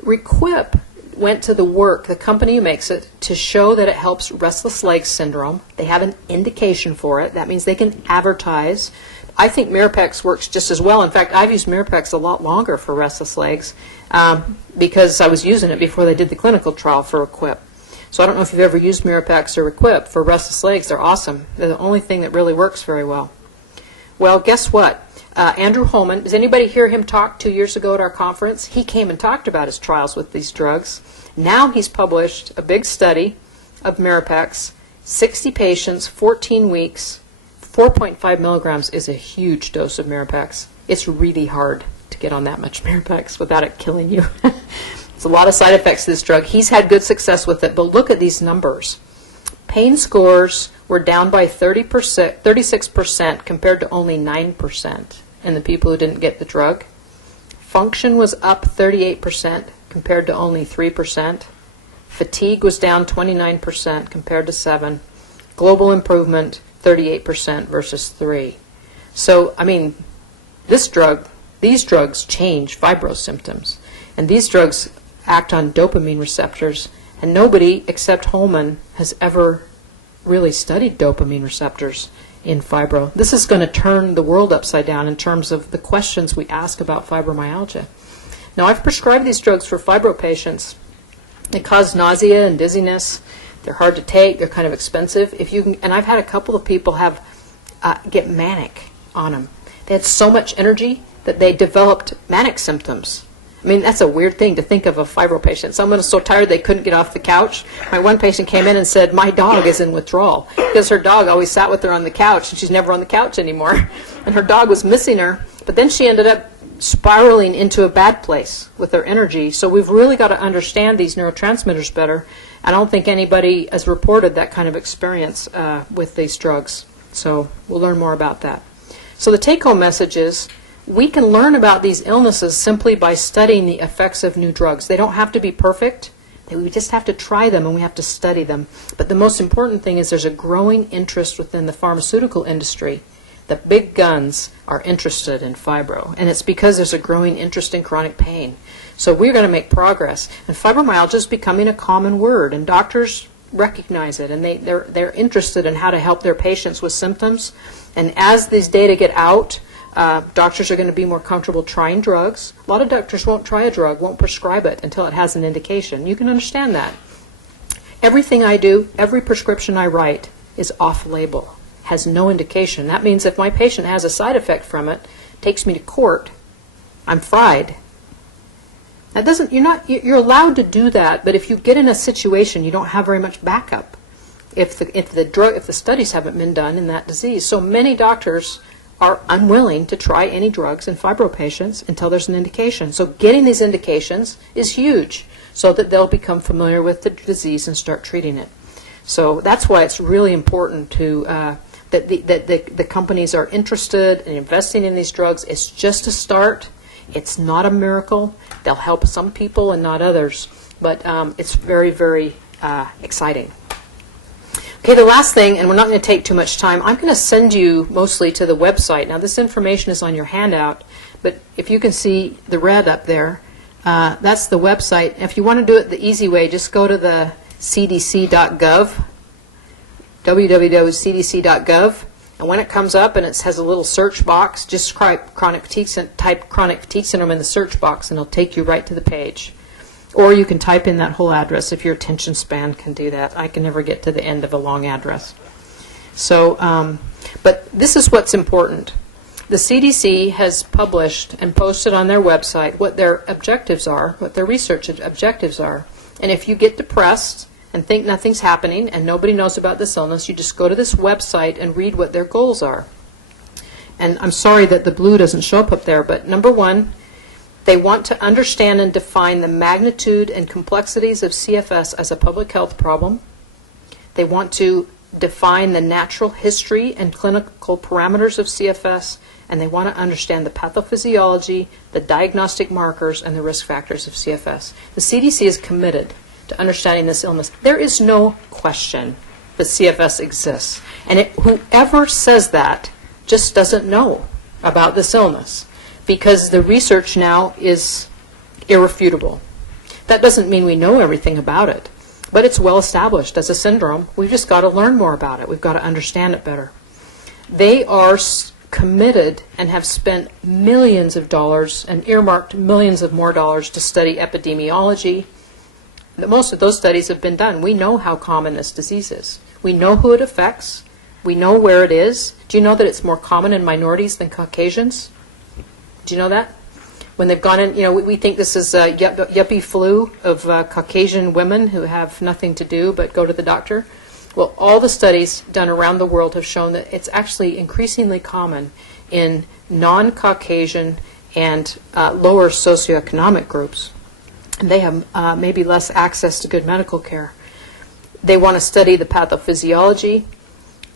Requip went to the work, the company who makes it, to show that it helps restless leg syndrome. They have an indication for it. That means they can advertise. I think Mirapex works just as well. In fact, I've used Mirapex a lot longer for restless legs because I was using it before they did the clinical trial for Equip. So I don't know if you've ever used Mirapex or Equip for restless legs. They're awesome. They're the only thing that really works very well. Well, guess what? Andrew Holman, does anybody hear him talk 2 years ago at our conference? He came and talked about his trials with these drugs. Now he's published a big study of Mirapex, 60 patients, 14 weeks, 4.5 milligrams is a huge dose of Mirapex. It's really hard to get on that much Mirapex without it killing you. There's a lot of side effects to this drug. He's had good success with it, but look at these numbers. Pain scores were down by 36% compared to only 9% in the people who didn't get the drug. Function was up 38% compared to only 3%. Fatigue was down 29% compared to 7%. Global improvement 38% versus 3%. So, I mean, these drugs change fibro symptoms. And these drugs act on dopamine receptors. And nobody except Holman has ever really studied dopamine receptors in fibro. This is going to turn the world upside down in terms of the questions we ask about fibromyalgia. Now, I've prescribed these drugs for fibro patients. They cause nausea and dizziness. They're hard to take. They're kind of expensive. And I've had a couple of people get manic on them. They had so much energy that they developed manic symptoms. I mean, that's a weird thing to think of a fibro patient. Someone was so tired they couldn't get off the couch. My one patient came in and said, my dog is in withdrawal because her dog always sat with her on the couch and she's never on the couch anymore. And her dog was missing her. But then she ended up spiraling into a bad place with her energy. So we've really got to understand these neurotransmitters better. I don't think anybody has reported that kind of experience with these drugs. So we'll learn more about that. So the take-home message is, we can learn about these illnesses simply by studying the effects of new drugs. They don't have to be perfect. We just have to try them and we have to study them. But the most important thing is there's a growing interest within the pharmaceutical industry. The big guns are interested in fibro, and it's because there's a growing interest in chronic pain. So we're going to make progress. And fibromyalgia is becoming a common word, and doctors recognize it, and they're interested in how to help their patients with symptoms. And as these data get out, doctors are going to be more comfortable trying drugs. A lot of doctors won't try a drug, won't prescribe it until it has an indication. You can understand that. Everything I do, every prescription I write is off-label, has no indication. That means if my patient has a side effect from it, takes me to court, I'm fried. That doesn't, you're allowed to do that, but if you get in a situation, you don't have very much backup if the studies haven't been done in that disease. So many doctors are unwilling to try any drugs in fibro patients until there's an indication. So getting these indications is huge so that they'll become familiar with the disease and start treating it. So that's why it's really important to that the companies are interested in investing in these drugs. It's just a start. It's not a miracle. They'll help some people and not others. But it's very, very exciting. Okay, the last thing, and we're not going to take too much time, I'm going to send you mostly to the website. Now, this information is on your handout, but if you can see the red up there, that's the website. If you want to do it the easy way, just go to the cdc.gov, www.cdc.gov, and when it comes up and it has a little search box, just type chronic fatigue syndrome in the search box, and it'll take you right to the page. Or you can type in that whole address if your attention span can do that. I can never get to the end of a long address. So, but this is what's important. The CDC has published and posted on their website what their objectives are, what their research objectives are. And if you get depressed and think nothing's happening and nobody knows about this illness, you just go to this website and read what their goals are. And I'm sorry that the blue doesn't show up there, but number one, they want to understand and define the magnitude and complexities of CFS as a public health problem. They want to define the natural history and clinical parameters of CFS, and they want to understand the pathophysiology, the diagnostic markers, and the risk factors of CFS. The CDC is committed to understanding this illness. There is no question that CFS exists, and whoever says that just doesn't know about this illness, because the research now is irrefutable. That doesn't mean we know everything about it, but it's well established as a syndrome. We've just got to learn more about it. We've got to understand it better. They are committed and have spent millions of dollars and earmarked millions of more dollars to study epidemiology. Most of those studies have been done. We know how common this disease is. We know who it affects. We know where it is. Do you know that it's more common in minorities than Caucasians? Do you know that? When they've gone in, we think this is a yuppie flu of Caucasian women who have nothing to do but go to the doctor. Well, all the studies done around the world have shown that it's actually increasingly common in non-Caucasian and lower socioeconomic groups. And they have maybe less access to good medical care. They want to study the pathophysiology,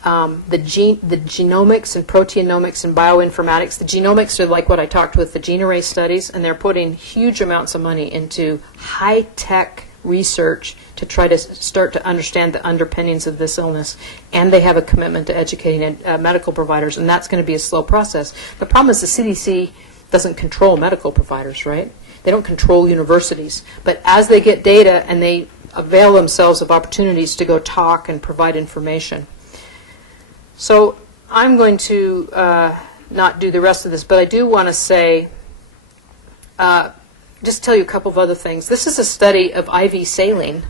the genomics and proteomics and bioinformatics. The genomics are like what I talked with the gene array studies, and they're putting huge amounts of money into high-tech research to try to start to understand the underpinnings of this illness. And they have a commitment to educating medical providers, and that's going to be a slow process. The problem is the CDC doesn't control medical providers, right? They don't control universities. But as they get data and they avail themselves of opportunities to go talk and provide information. So I'm going to not do the rest of this, but I do want to say, just tell you a couple of other things. This is a study of IV saline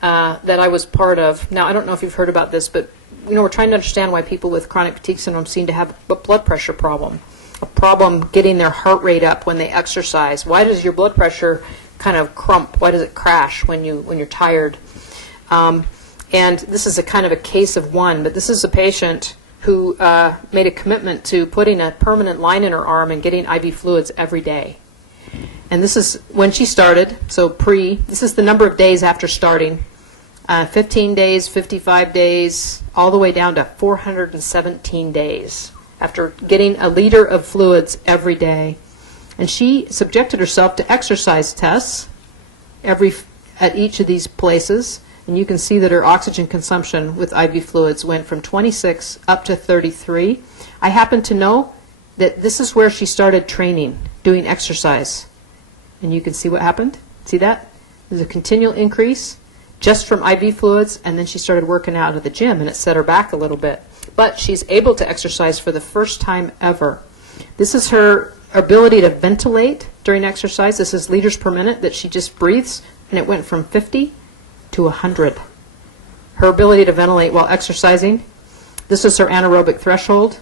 that I was part of. Now, I don't know if you've heard about this, but we're trying to understand why people with chronic fatigue syndrome seem to have a blood pressure problem, a problem getting their heart rate up when they exercise. Why does your blood pressure kind of crump? Why does it crash when you're tired? And this is a kind of a case of one, but this is a patient who made a commitment to putting a permanent line in her arm and getting IV fluids every day. And this is when she started, so this is the number of days after starting, 15 days, 55 days, all the way down to 417 days after getting a liter of fluids every day. And she subjected herself to exercise tests at each of these places. And you can see that her oxygen consumption with IV fluids went from 26 up to 33. I happen to know that this is where she started training, doing exercise. And you can see what happened. See that? There's a continual increase just from IV fluids, and then she started working out at the gym, and it set her back a little bit. But she's able to exercise for the first time ever. This is her ability to ventilate during exercise. This is liters per minute that she just breathes, and it went from 50 to 100. Her ability to ventilate while exercising. This is her anaerobic threshold.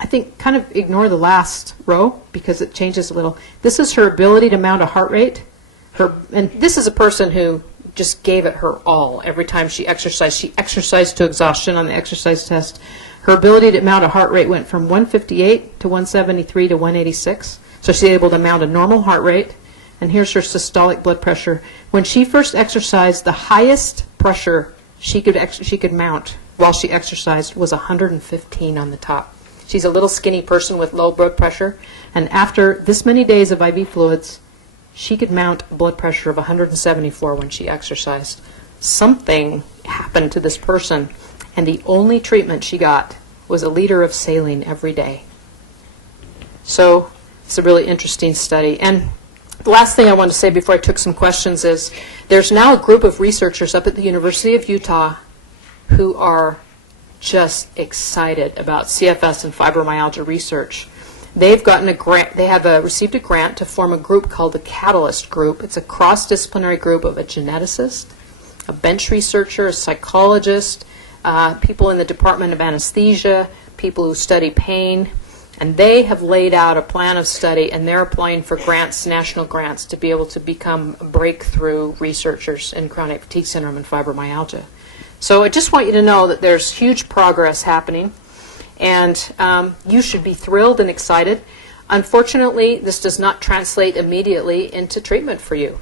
I think kind of ignore the last row because it changes a little. This is her ability to mount a heart rate. And this is a person who just gave it her all every time she exercised. She exercised to exhaustion on the exercise test. Her ability to mount a heart rate went from 158 to 173 to 186. So she's able to mount a normal heart rate. And here's her systolic blood pressure. When she first exercised, the highest pressure she could mount while she exercised was 115 on the top. She's a little skinny person with low blood pressure, and after this many days of IV fluids, she could mount a blood pressure of 174 when she exercised. Something happened to this person, and the only treatment she got was a liter of saline every day. So it's a really interesting study. And the last thing I want to say before I took some questions is there's now a group of researchers up at the University of Utah who are just excited about CFS and fibromyalgia research. They've gotten a grant. They have received a grant to form a group called the Catalyst Group. It's a cross-disciplinary group of a geneticist, a bench researcher, a psychologist, people in the Department of Anesthesia, people who study pain, and they have laid out a plan of study, and they're applying for grants, national grants, to be able to become breakthrough researchers in chronic fatigue syndrome and fibromyalgia. So I just want you to know that there's huge progress happening, and you should be thrilled and excited. Unfortunately, this does not translate immediately into treatment for you,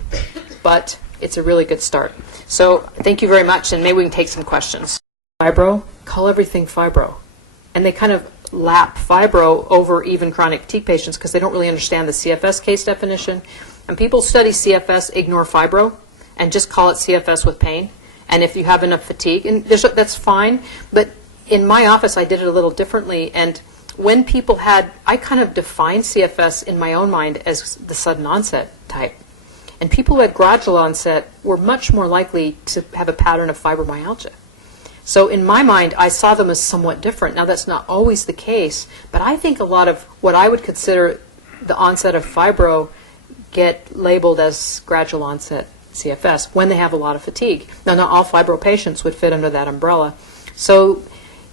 but it's a really good start. So thank you very much, and maybe we can take some questions. Fibro, call everything fibro. And they kind of lap fibro over even chronic fatigue patients because they don't really understand the CFS case definition. And people study CFS, ignore fibro, and just call it CFS with pain. And if you have enough fatigue, and that's fine. But in my office, I did it a little differently. And when people I kind of defined CFS in my own mind as the sudden onset type. And people who had gradual onset were much more likely to have a pattern of fibromyalgia. So in my mind, I saw them as somewhat different. Now, that's not always the case, but I think a lot of what I would consider the onset of fibro get labeled as gradual onset CFS when they have a lot of fatigue. Now, not all fibro patients would fit under that umbrella. So,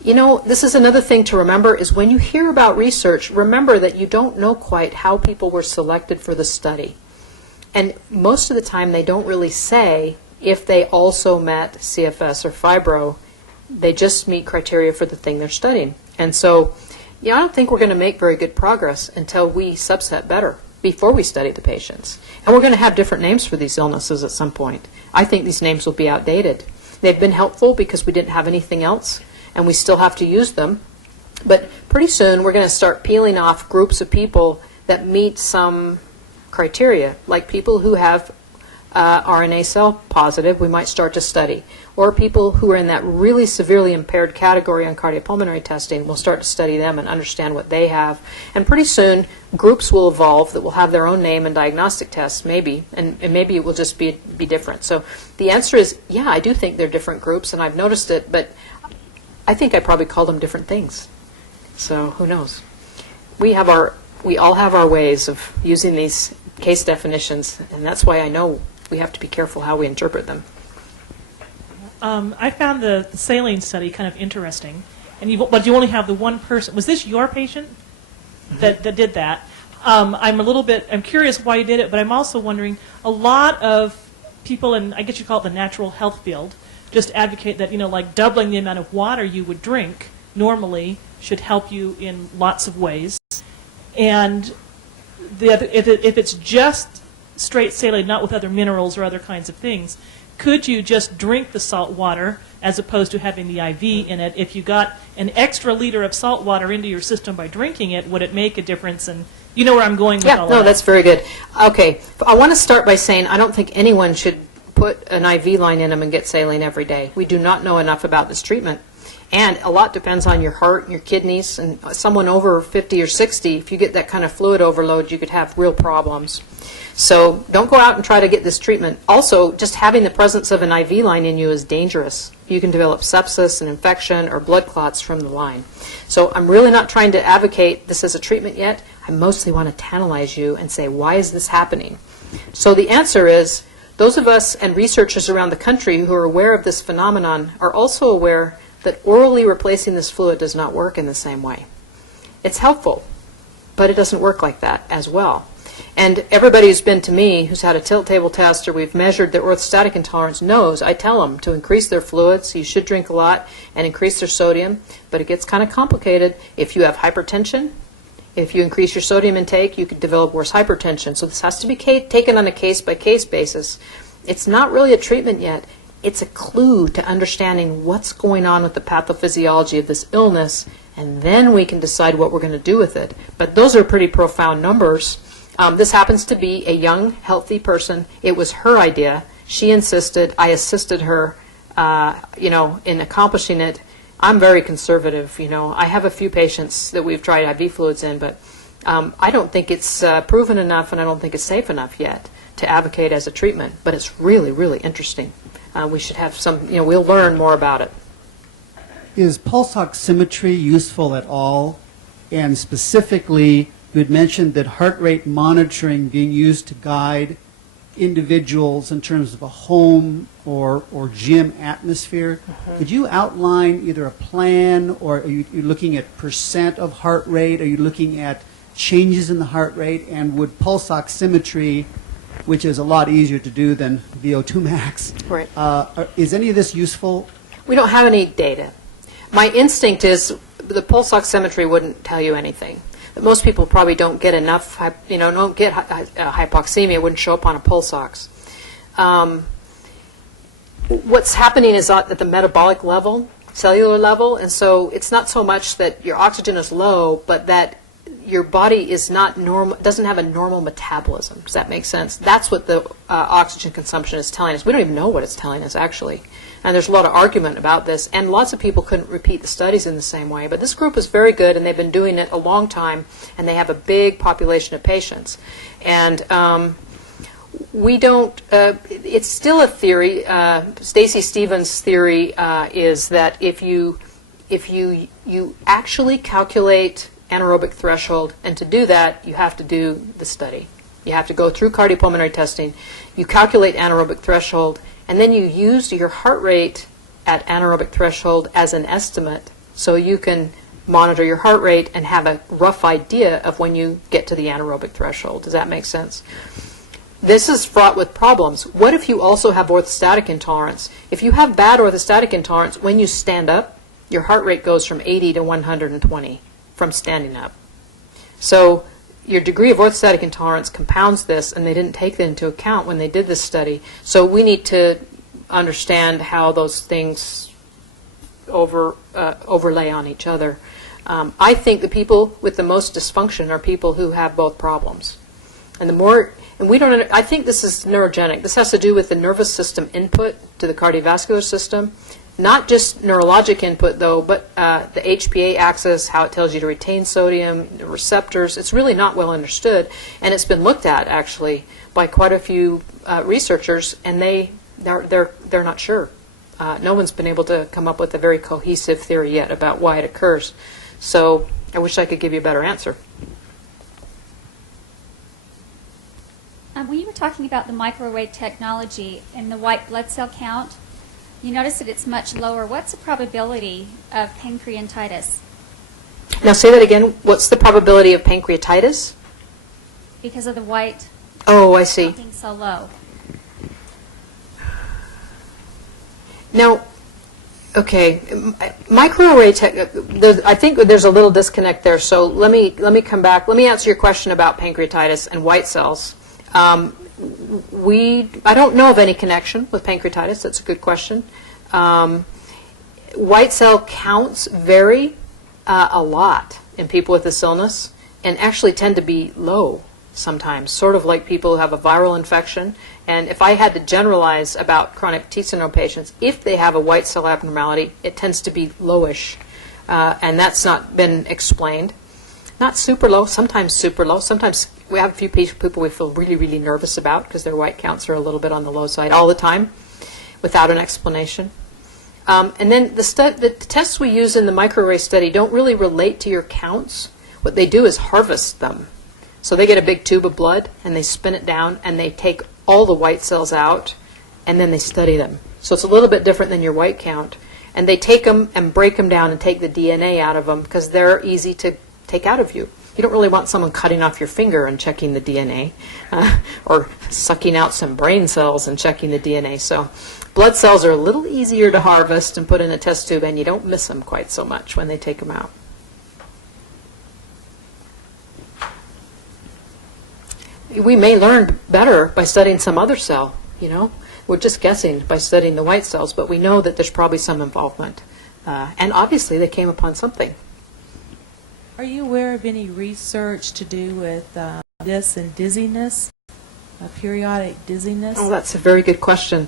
you know, this is another thing to remember is when you hear about research, remember that you don't know quite how people were selected for the study. And most of the time, they don't really say if they also met CFS or fibro. They just meet criteria for the thing they're studying. And so, I don't think we're going to make very good progress until we subset better before we study the patients. And we're going to have different names for these illnesses at some point. I think these names will be outdated. They've been helpful because we didn't have anything else, and we still have to use them. But pretty soon, we're going to start peeling off groups of people that meet some criteria, like people who have RNA cell positive, we might start to study. Or people who are in that really severely impaired category on cardiopulmonary testing, we'll start to study them and understand what they have. And pretty soon, groups will evolve that will have their own name and diagnostic tests, maybe, and maybe it will just be different. So the answer is, yeah, I do think they're different groups, and I've noticed it, but I think I probably call them different things. So who knows? We all have our ways of using these case definitions, and that's why I know we have to be careful how we interpret them. I found the saline study kind of interesting, but you only have the one person. Was this your patient that did that? I'm curious why you did it, but I'm also wondering, a lot of people in, I guess you call it the natural health field, just advocate that, like doubling the amount of water you would drink normally should help you in lots of ways. And if it's just straight saline, not with other minerals or other kinds of things, could you just drink the salt water as opposed to having the IV in it? If you got an extra liter of salt water into your system by drinking it, would it make a difference? And you know where I'm going with all of that. Yeah, no, that's very good. Okay, I want to start by saying I don't think anyone should put an IV line in them and get saline every day. We do not know enough about this treatment. And a lot depends on your heart and your kidneys. And someone over 50 or 60, if you get that kind of fluid overload, you could have real problems. So don't go out and try to get this treatment. Also, just having the presence of an IV line in you is dangerous. You can develop sepsis, an infection, or blood clots from the line. So I'm really not trying to advocate this as a treatment yet. I mostly want to tantalize you and say, why is this happening? So the answer is, those of us and researchers around the country who are aware of this phenomenon are also aware that orally replacing this fluid does not work in the same way. It's helpful, but it doesn't work like that as well. And everybody who's been to me, who's had a tilt table test or we've measured their orthostatic intolerance knows I tell them to increase their fluids. You should drink a lot and increase their sodium, but it gets kind of complicated. If you have hypertension, if you increase your sodium intake, you could develop worse hypertension. So this has to be taken on a case-by-case basis. It's not really a treatment yet. It's a clue to understanding what's going on with the pathophysiology of this illness, and then we can decide what we're going to do with it. But those are pretty profound numbers. This happens to be a young, healthy person. It was her idea. She insisted. I assisted her, in accomplishing it. I'm very conservative. I have a few patients that we've tried IV fluids in, but I don't think it's proven enough, and I don't think it's safe enough yet to advocate as a treatment. But it's really, really interesting. We should have some, we'll learn more about it. Is pulse oximetry useful at all? And specifically, you had mentioned that heart rate monitoring being used to guide individuals in terms of a home or gym atmosphere. Mm-hmm. Could you outline either a plan, or are you looking at percent of heart rate? Are you looking at changes in the heart rate? And would pulse oximetry, which is a lot easier to do than VO2 max, right. Is any of this useful? We don't have any data. My instinct is the pulse oximetry wouldn't tell you anything. That most people probably don't get enough, don't get hypoxemia, wouldn't show up on a pulse ox. What's happening is at the metabolic level, cellular level, and so it's not so much that your oxygen is low, but that your body is not normal, doesn't have a normal metabolism. Does that make sense? That's what the oxygen consumption is telling us. We don't even know what it's telling us, actually. And there's a lot of argument about this, and lots of people couldn't repeat the studies in the same way. But this group is very good, and they've been doing it a long time, and they have a big population of patients. And We don't, it's still a theory. Stacy Stevens' theory is that if you actually calculate anaerobic threshold, and to do that, you have to do the study. You have to go through cardiopulmonary testing, you calculate anaerobic threshold, and then you use your heart rate at anaerobic threshold as an estimate, so you can monitor your heart rate and have a rough idea of when you get to the anaerobic threshold. Does that make sense? This is fraught with problems. What if you also have orthostatic intolerance? If you have bad orthostatic intolerance, when you stand up, your heart rate goes from 80 to 120 from standing up. So your degree of orthostatic intolerance compounds this, and they didn't take that into account when they did this study. So we need to understand how those things overlay on each other. I think the people with the most dysfunction are people who have both problems. And the more, and we don't, I think this is neurogenic. This has to do with the nervous system input to the cardiovascular system. Not just neurologic input, though, but the HPA axis, how it tells you to retain sodium, the receptors. It's really not well understood, and it's been looked at, actually, by quite a few researchers, and they're not sure. No one's been able to come up with a very cohesive theory yet about why it occurs. So I wish I could give you a better answer. When you were talking about the microwave technology and the white blood cell count, you notice that it's much lower. What's the probability of pancreatitis? Now say that again. What's the probability of pancreatitis? Because of the white Oh, I see. count being so low. Now, okay, microarray I think there's a little disconnect there. So let me come back. Let me answer your question about pancreatitis and white cells. I don't know of any connection with pancreatitis. That's a good question. White cell counts vary a lot in people with this illness, and actually tend to be low sometimes, sort of like people who have a viral infection. And if I had to generalize about chronic T syndrome patients, if they have a white cell abnormality, it tends to be lowish, and that's not been explained. Not super low, sometimes super low. Sometimes we have a few people we feel really, really nervous about because their white counts are a little bit on the low side all the time without an explanation. And then the tests we use in the microarray study don't really relate to your counts. What they do is harvest them. So they get a big tube of blood and they spin it down and they take all the white cells out and then they study them. So it's a little bit different than your white count. And they take them and break them down and take the DNA out of them because they're easy to take out of you. You don't really want someone cutting off your finger and checking the DNA or sucking out some brain cells and checking the DNA. So blood cells are a little easier to harvest and put in a test tube, and you don't miss them quite so much when they take them out. We may learn better by studying some other cell, you know. We're just guessing by studying the white cells, but we know that there's probably some involvement. And obviously they came upon something. Are you aware of any research to do with this and dizziness, periodic dizziness? Oh, that's a very good question.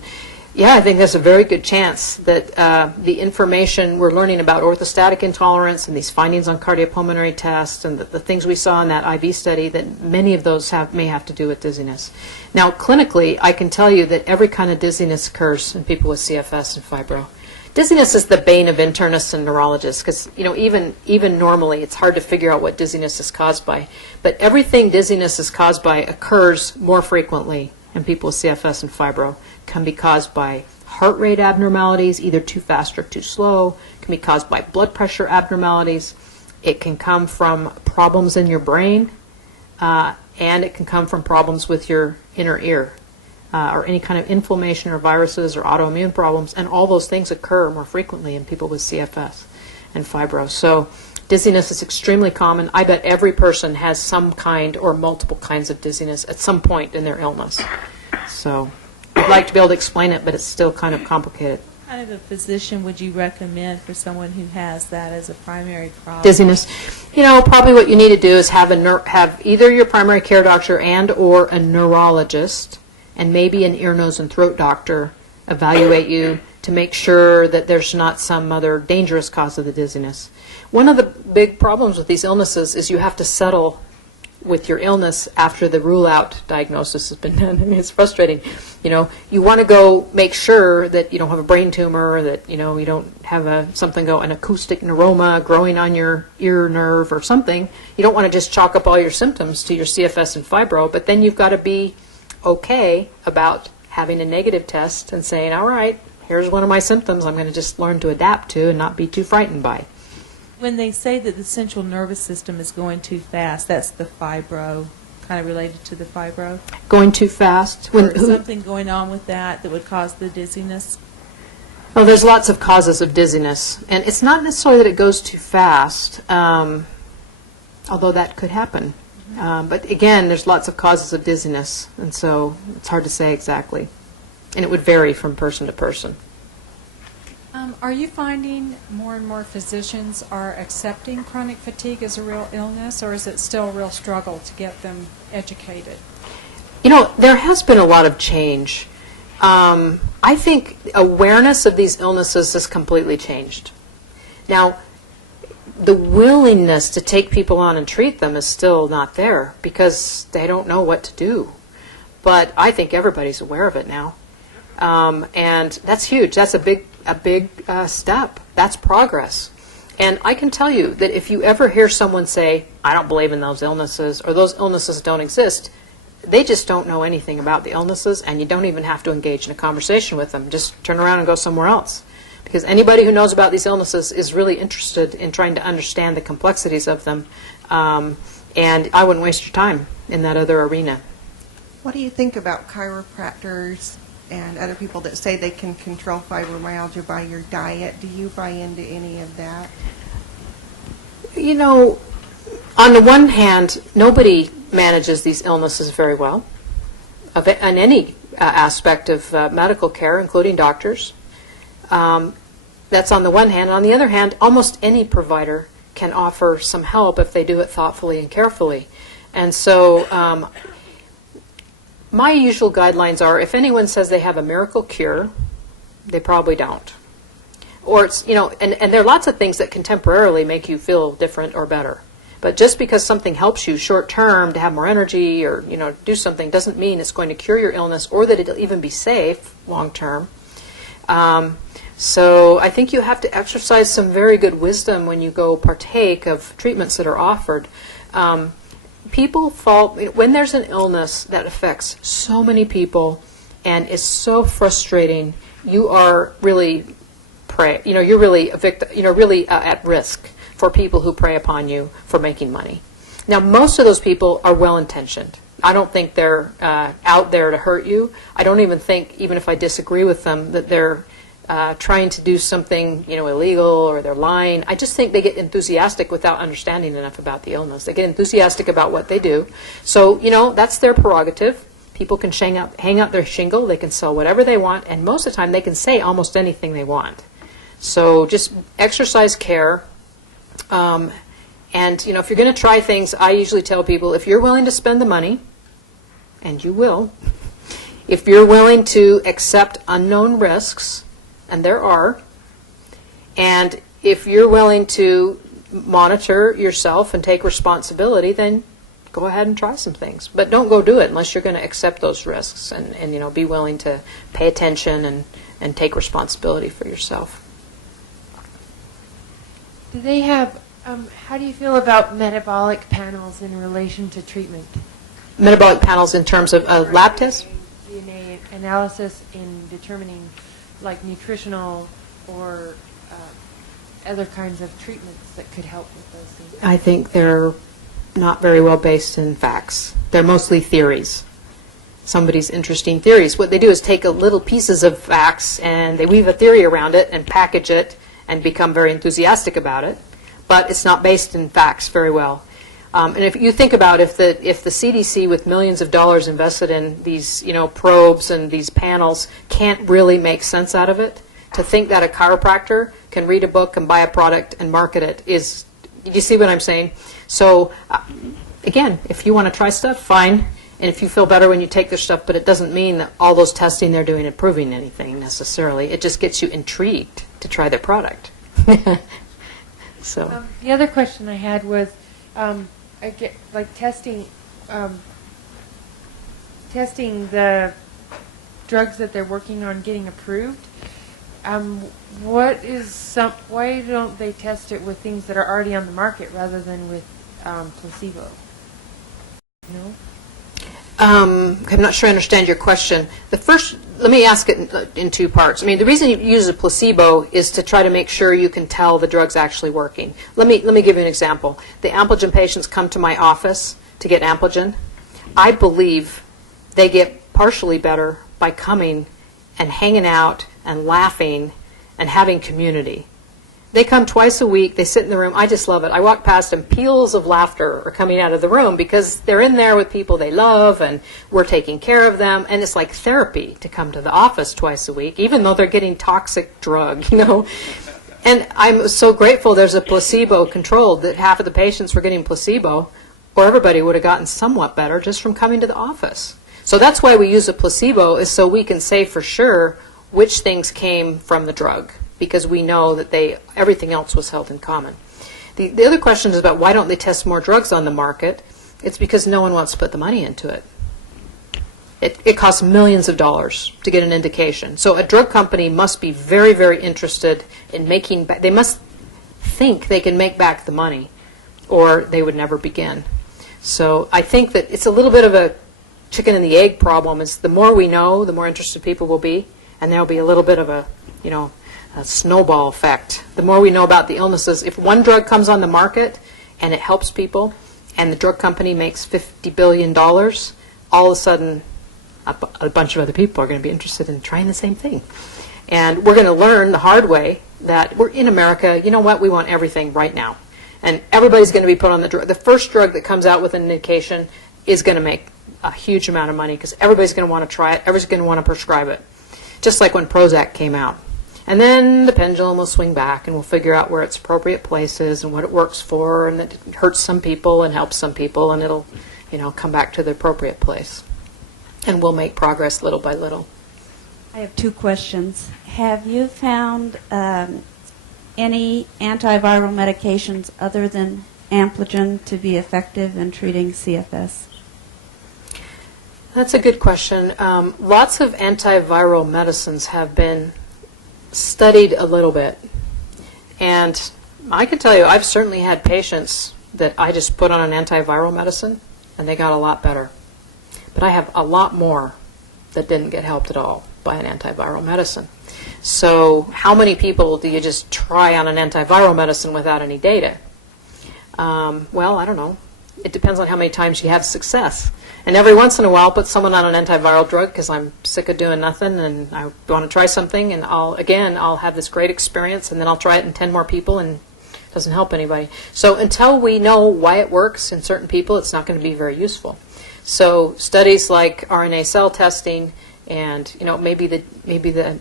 Yeah, I think there's a very good chance that the information we're learning about orthostatic intolerance and these findings on cardiopulmonary tests and the things we saw in that IV study, that many of those may have to do with dizziness. Now, clinically, I can tell you that every kind of dizziness occurs in people with CFS and fibro. Dizziness is the bane of internists and neurologists because, you know, even normally it's hard to figure out what dizziness is caused by. But everything dizziness is caused by occurs more frequently in people with CFS and fibro. Can be caused by heart rate abnormalities, either too fast or too slow. Can be caused by blood pressure abnormalities. It can come from problems in your brain, and it can come from problems with your inner ear. Or any kind of inflammation or viruses or autoimmune problems, and all those things occur more frequently in people with CFS and fibro. So dizziness is extremely common. I bet every person has some kind or multiple kinds of dizziness at some point in their illness. So I'd like to be able to explain it, but it's still kind of complicated. What kind of a physician would you recommend for someone who has that as a primary problem? Dizziness. You know, probably what you need to do is have either your primary care doctor and or a neurologist and maybe an ear, nose, and throat doctor evaluate you to make sure that there's not some other dangerous cause of the dizziness. One of the big problems with these illnesses is you have to settle with your illness after the rule-out diagnosis has been done. I mean, it's frustrating. You know, you want to go make sure that you don't have a brain tumor, that, you know, you don't have an acoustic neuroma growing on your ear nerve or something. You don't want to just chalk up all your symptoms to your CFS and fibro, but then you've got to be okay about having a negative test and saying, all right, here's one of my symptoms I'm going to just learn to adapt to and not be too frightened by. When they say that the central nervous system is going too fast, that's the fibro, kind of related to the fibro? Going too fast? Or something going on with that would cause the dizziness? Oh, there's lots of causes of dizziness. And it's not necessarily that it goes too fast, although that could happen. But again, there's lots of causes of dizziness, and so it's hard to say exactly. And it would vary from person to person. Are you finding more and more physicians are accepting chronic fatigue as a real illness, or is it still a real struggle to get them educated? You know, there has been a lot of change. I think awareness of these illnesses has completely changed. Now, the willingness to take people on and treat them is still not there because they don't know what to do. But I think everybody's aware of it now. And that's huge. That's a big step. That's progress. And I can tell you that if you ever hear someone say, I don't believe in those illnesses, or those illnesses don't exist, they just don't know anything about the illnesses, and you don't even have to engage in a conversation with them. Just turn around and go somewhere else. Because anybody who knows about these illnesses is really interested in trying to understand the complexities of them. And I wouldn't waste your time in that other arena. What do you think about chiropractors and other people that say they can control fibromyalgia by your diet? Do you buy into any of that? You know, on the one hand, nobody manages these illnesses very well, in any aspect of medical care, including doctors. That's on the one hand. On the other hand, almost any provider can offer some help if they do it thoughtfully and carefully. And so my usual guidelines are, if anyone says they have a miracle cure, they probably don't. Or it's, you know, and there are lots of things that can temporarily make you feel different or better. But just because something helps you short term to have more energy or, you know, do something doesn't mean it's going to cure your illness or that it'll even be safe long term. So I think you have to exercise some very good wisdom when you go partake of treatments that are offered. People fall, when there's an illness that affects so many people and is so frustrating, you are really you're really a victim, really at risk for people who prey upon you for making money. Now, most of those people are well-intentioned. I don't think they're out there to hurt you. I don't even think, even if I disagree with them, that they're trying to do something, illegal or they're lying. I just think they get enthusiastic without understanding enough about the illness. They get enthusiastic about what they do. So, that's their prerogative. People can hang up their shingle. They can sell whatever they want, and most of the time they can say almost anything they want. So just exercise care. And, if you're going to try things, I usually tell people, if you're willing to spend the money, and you will, if you're willing to accept unknown risks, and there are, and if you're willing to monitor yourself and take responsibility, then go ahead and try some things. But don't go do it unless you're going to accept those risks and be willing to pay attention and take responsibility for yourself. Do they have, how do you feel about metabolic panels in relation to treatment? Metabolic panels in terms of lab tests? DNA analysis in determining like nutritional or other kinds of treatments that could help with those things? I think they're not very well based in facts. They're mostly theories. Somebody's interesting theories. What they do is take a little pieces of facts and they weave a theory around it and package it and become very enthusiastic about it, but it's not based in facts very well. And if you think about if the CDC with millions of dollars invested in these probes and these panels can't really make sense out of it, to think that a chiropractor can read a book and buy a product and market it is, you see what I'm saying? So again, if you want to try stuff, fine. And if you feel better when you take their stuff, but it doesn't mean that all those testing they're doing is proving anything necessarily. It just gets you intrigued to try their product. So The other question I had was, I get like testing the drugs that they're working on getting approved. Why don't they test it with things that are already on the market rather than with placebo? No. I'm not sure I understand your question. Let me ask it in two parts. I mean, the reason you use a placebo is to try to make sure you can tell the drug's actually working. Let me give you an example. The Ampligen patients come to my office to get Ampligen. I believe they get partially better by coming and hanging out and laughing and having community. They come twice a week. They sit in the room. I just love it. I walk past and peals of laughter are coming out of the room because they're in there with people they love and we're taking care of them. And it's like therapy to come to the office twice a week, even though they're getting toxic drug, you know. And I'm so grateful there's a placebo controlled, that half of the patients were getting placebo, or everybody would have gotten somewhat better just from coming to the office. So that's why we use a placebo, is so we can say for sure which things came from the drug, because we know that everything else was held in common. The other question is about why don't they test more drugs on the market? It's because no one wants to put the money into it. It costs millions of dollars to get an indication. So a drug company must be very, very interested in making they must think they can make back the money, or they would never begin. So I think that it's a little bit of a chicken and the egg problem. Is the more we know, the more interested people will be, and there'll be a little bit of a snowball effect. The more we know about the illnesses, if one drug comes on the market and it helps people, and the drug company makes $50 billion, all of a sudden a bunch of other people are going to be interested in trying the same thing. And we're going to learn the hard way that we're in America, you know what, we want everything right now. And everybody's going to be put on the drug. The first drug that comes out with an indication is going to make a huge amount of money because everybody's going to want to try it, everybody's going to want to prescribe it. Just like when Prozac came out. And then the pendulum will swing back and we'll figure out where its appropriate place is and what it works for, and that it hurts some people and helps some people, and it'll, come back to the appropriate place. And we'll make progress little by little. I have two questions. Have you found any antiviral medications other than Ampligen to be effective in treating CFS? That's a good question. Lots of antiviral medicines have been studied a little bit. And I can tell you, I've certainly had patients that I just put on an antiviral medicine and they got a lot better. But I have a lot more that didn't get helped at all by an antiviral medicine. So how many people do you just try on an antiviral medicine without any data? Well, I don't know. It depends on how many times you have success. And every once in a while, I'll put someone on an antiviral drug because I'm sick of doing nothing and I want to try something, and I'll have this great experience, and then I'll try it in 10 more people and it doesn't help anybody. So until we know why it works in certain people, it's not going to be very useful. So studies like RNA cell testing and maybe the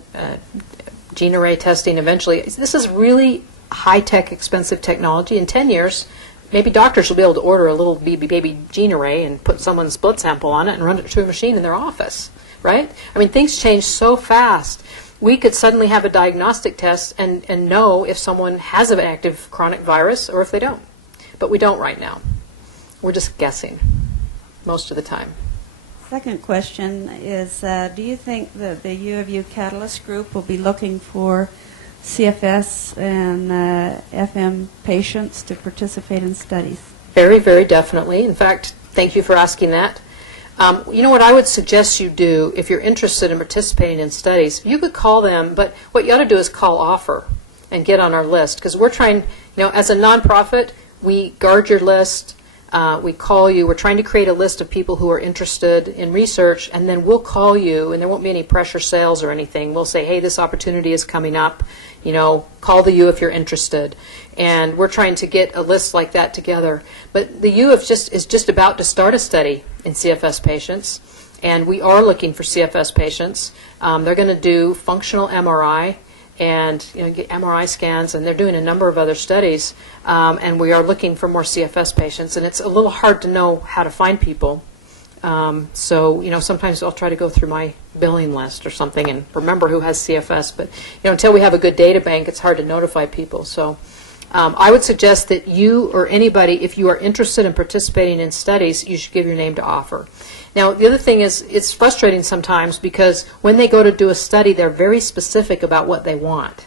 gene array testing eventually. This is really high-tech, expensive technology. In 10 years, maybe doctors will be able to order a little baby gene array and put someone's blood sample on it and run it through a machine in their office, right? I mean, things change so fast. We could suddenly have a diagnostic test and know if someone has an active chronic virus or if they don't. But we don't right now. We're just guessing most of the time. Second question is, do you think that the U of U Catalyst group will be looking for CFS and FM patients to participate in studies? Very, very definitely. In fact, thank you for asking that. What I would suggest you do if you're interested in participating in studies, you could call them, but what you ought to do is call OFFER and get on our list, because we're trying, as a nonprofit, we guard your list. We call you. We're trying to create a list of people who are interested in research, and then we'll call you, and there won't be any pressure sales or anything. We'll say, hey, this opportunity is coming up. Call the U if you're interested. And we're trying to get a list like that together. But the U is just about to start a study in CFS patients, and we are looking for CFS patients. They're going to do functional MRI and get MRI scans, and they're doing a number of other studies, and we are looking for more CFS patients, and it's a little hard to know how to find people. So sometimes I'll try to go through my billing list or something and remember who has CFS, but until we have a good data bank, it's hard to notify people. So I would suggest that you or anybody, if you are interested in participating in studies, you should give your name to offer. Now, the other thing is, it's frustrating sometimes because when they go to do a study, they're very specific about what they want.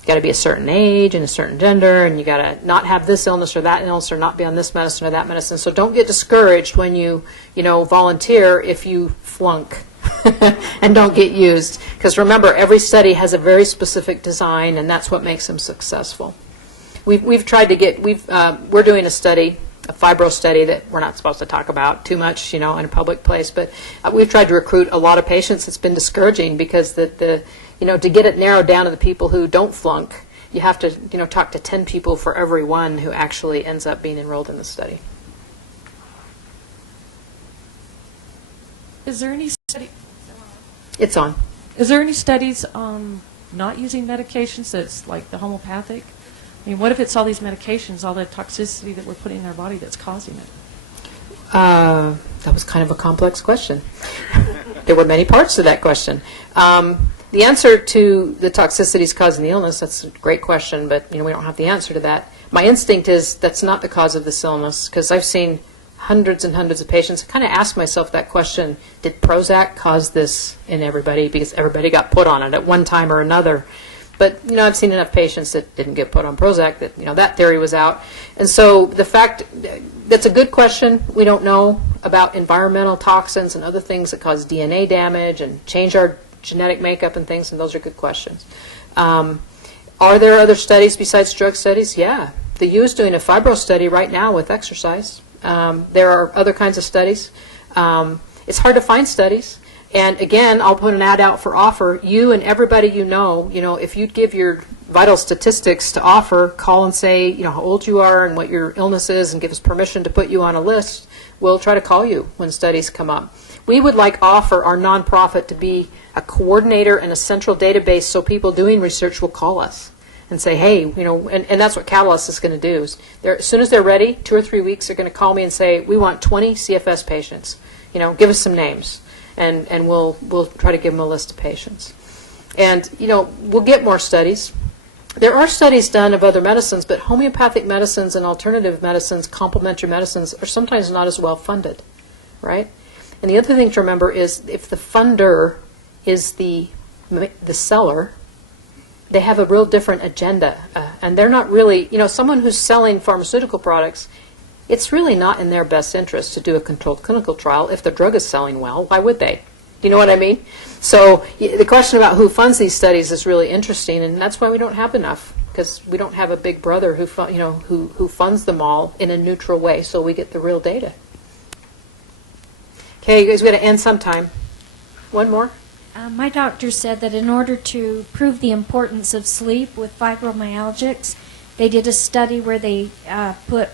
You got to be a certain age and a certain gender, and you got to not have this illness or that illness, or not be on this medicine or that medicine. So don't get discouraged when you volunteer if you flunk and don't get used. Because remember, every study has a very specific design, and that's what makes them successful. We've tried to get, we're doing a study, a fibro study that we're not supposed to talk about too much, in a public place, but we've tried to recruit a lot of patients. It's been discouraging because to get it narrowed down to the people who don't flunk, you have to, talk to 10 people for every one who actually ends up being enrolled in the study. Is there any study? It's on. Is there any studies on not using medications that's like the homeopathic? I mean, what if it's all these medications, all the toxicity that we're putting in our body that's causing it? That was kind of a complex question. There were many parts to that question. The answer to the toxicities causing the illness, that's a great question, but we don't have the answer to that. My instinct is that's not the cause of this illness, because I've seen hundreds and hundreds of patients. I kind of ask myself that question, did Prozac cause this in everybody? Because everybody got put on it at one time or another. But, I've seen enough patients that didn't get put on Prozac that, that theory was out. And so the fact, that's a good question. We don't know about environmental toxins and other things that cause DNA damage and change our genetic makeup and things, and those are good questions. Are there other studies besides drug studies? Yeah. The U is doing a fibro study right now with exercise. There are other kinds of studies. It's hard to find studies. And again, I'll put an ad out for offer. You and everybody if you'd give your vital statistics to offer, call and say, how old you are and what your illness is, and give us permission to put you on a list. We'll try to call you when studies come up. We would like offer, our nonprofit, to be a coordinator and a central database so people doing research will call us and say, hey, and that's what Catalyst is going to do. As soon as they're ready, 2 or 3 weeks, they're going to call me and say, we want 20 CFS patients. Give us some names. And we'll try to give them a list of patients. And, we'll get more studies. There are studies done of other medicines, but homeopathic medicines and alternative medicines, complementary medicines, are sometimes not as well funded, right? And the other thing to remember is if the funder is the seller, they have a real different agenda. And they're not really, someone who's selling pharmaceutical products, it's really not in their best interest to do a controlled clinical trial if the drug is selling well. Why would they? Do you know what I mean? So the question about who funds these studies is really interesting, and that's why we don't have enough, because we don't have a big brother who funds them all in a neutral way, so we get the real data. Okay, you guys, we got to end sometime. One more. My doctor said that in order to prove the importance of sleep with fibromyalgics, they did a study where they put,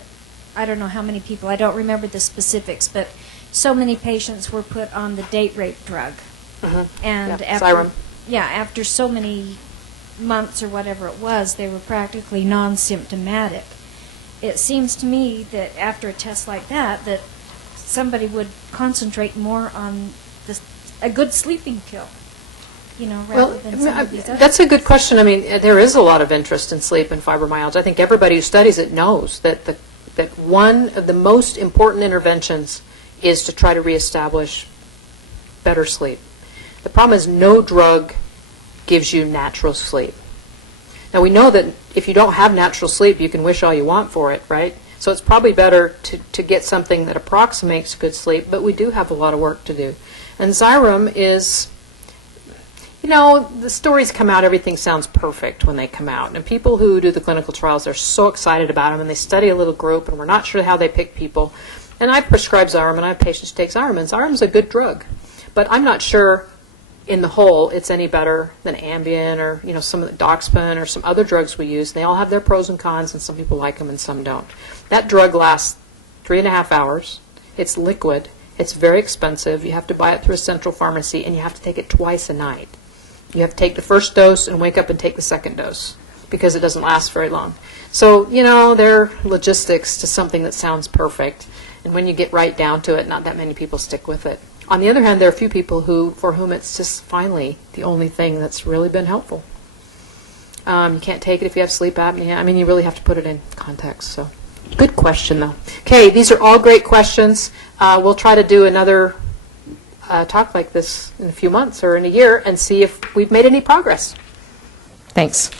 I don't know how many people, I don't remember the specifics, but so many patients were put on the date rape drug. And Xyrem. After so many months or whatever it was, they were practically non-symptomatic. It seems to me that after a test like that, that somebody would concentrate more on a good sleeping pill, rather than some of these other. That's a good question. I mean, there is a lot of interest in sleep and fibromyalgia. I think everybody who studies it knows that one of the most important interventions is to try to reestablish better sleep. The problem is no drug gives you natural sleep. Now, we know that if you don't have natural sleep, you can wish all you want for it, right? So it's probably better to get something that approximates good sleep, but we do have a lot of work to do. And Xyrem is, the stories come out, everything sounds perfect when they come out. And people who do the clinical trials, they're so excited about them, and they study a little group, and we're not sure how they pick people. And I prescribe Xyrem, and I have patients who take Xyrem, and Xyrem's a good drug. But I'm not sure in the whole it's any better than Ambien or, some of the Doxepin or some other drugs we use. They all have their pros and cons, and some people like them and some don't. That drug lasts 3.5 hours. It's liquid. It's very expensive. You have to buy it through a central pharmacy, and you have to take it twice a night. You have to take the first dose and wake up and take the second dose because it doesn't last very long. So, there are logistics to something that sounds perfect. And when you get right down to it, not that many people stick with it. On the other hand, there are a few people for whom it's just finally the only thing that's really been helpful. You can't take it if you have sleep apnea. I mean, you really have to put it in context. So, good question, though. Okay, these are all great questions. We'll try to do another talk like this in a few months or in a year and see if we've made any progress. Thanks.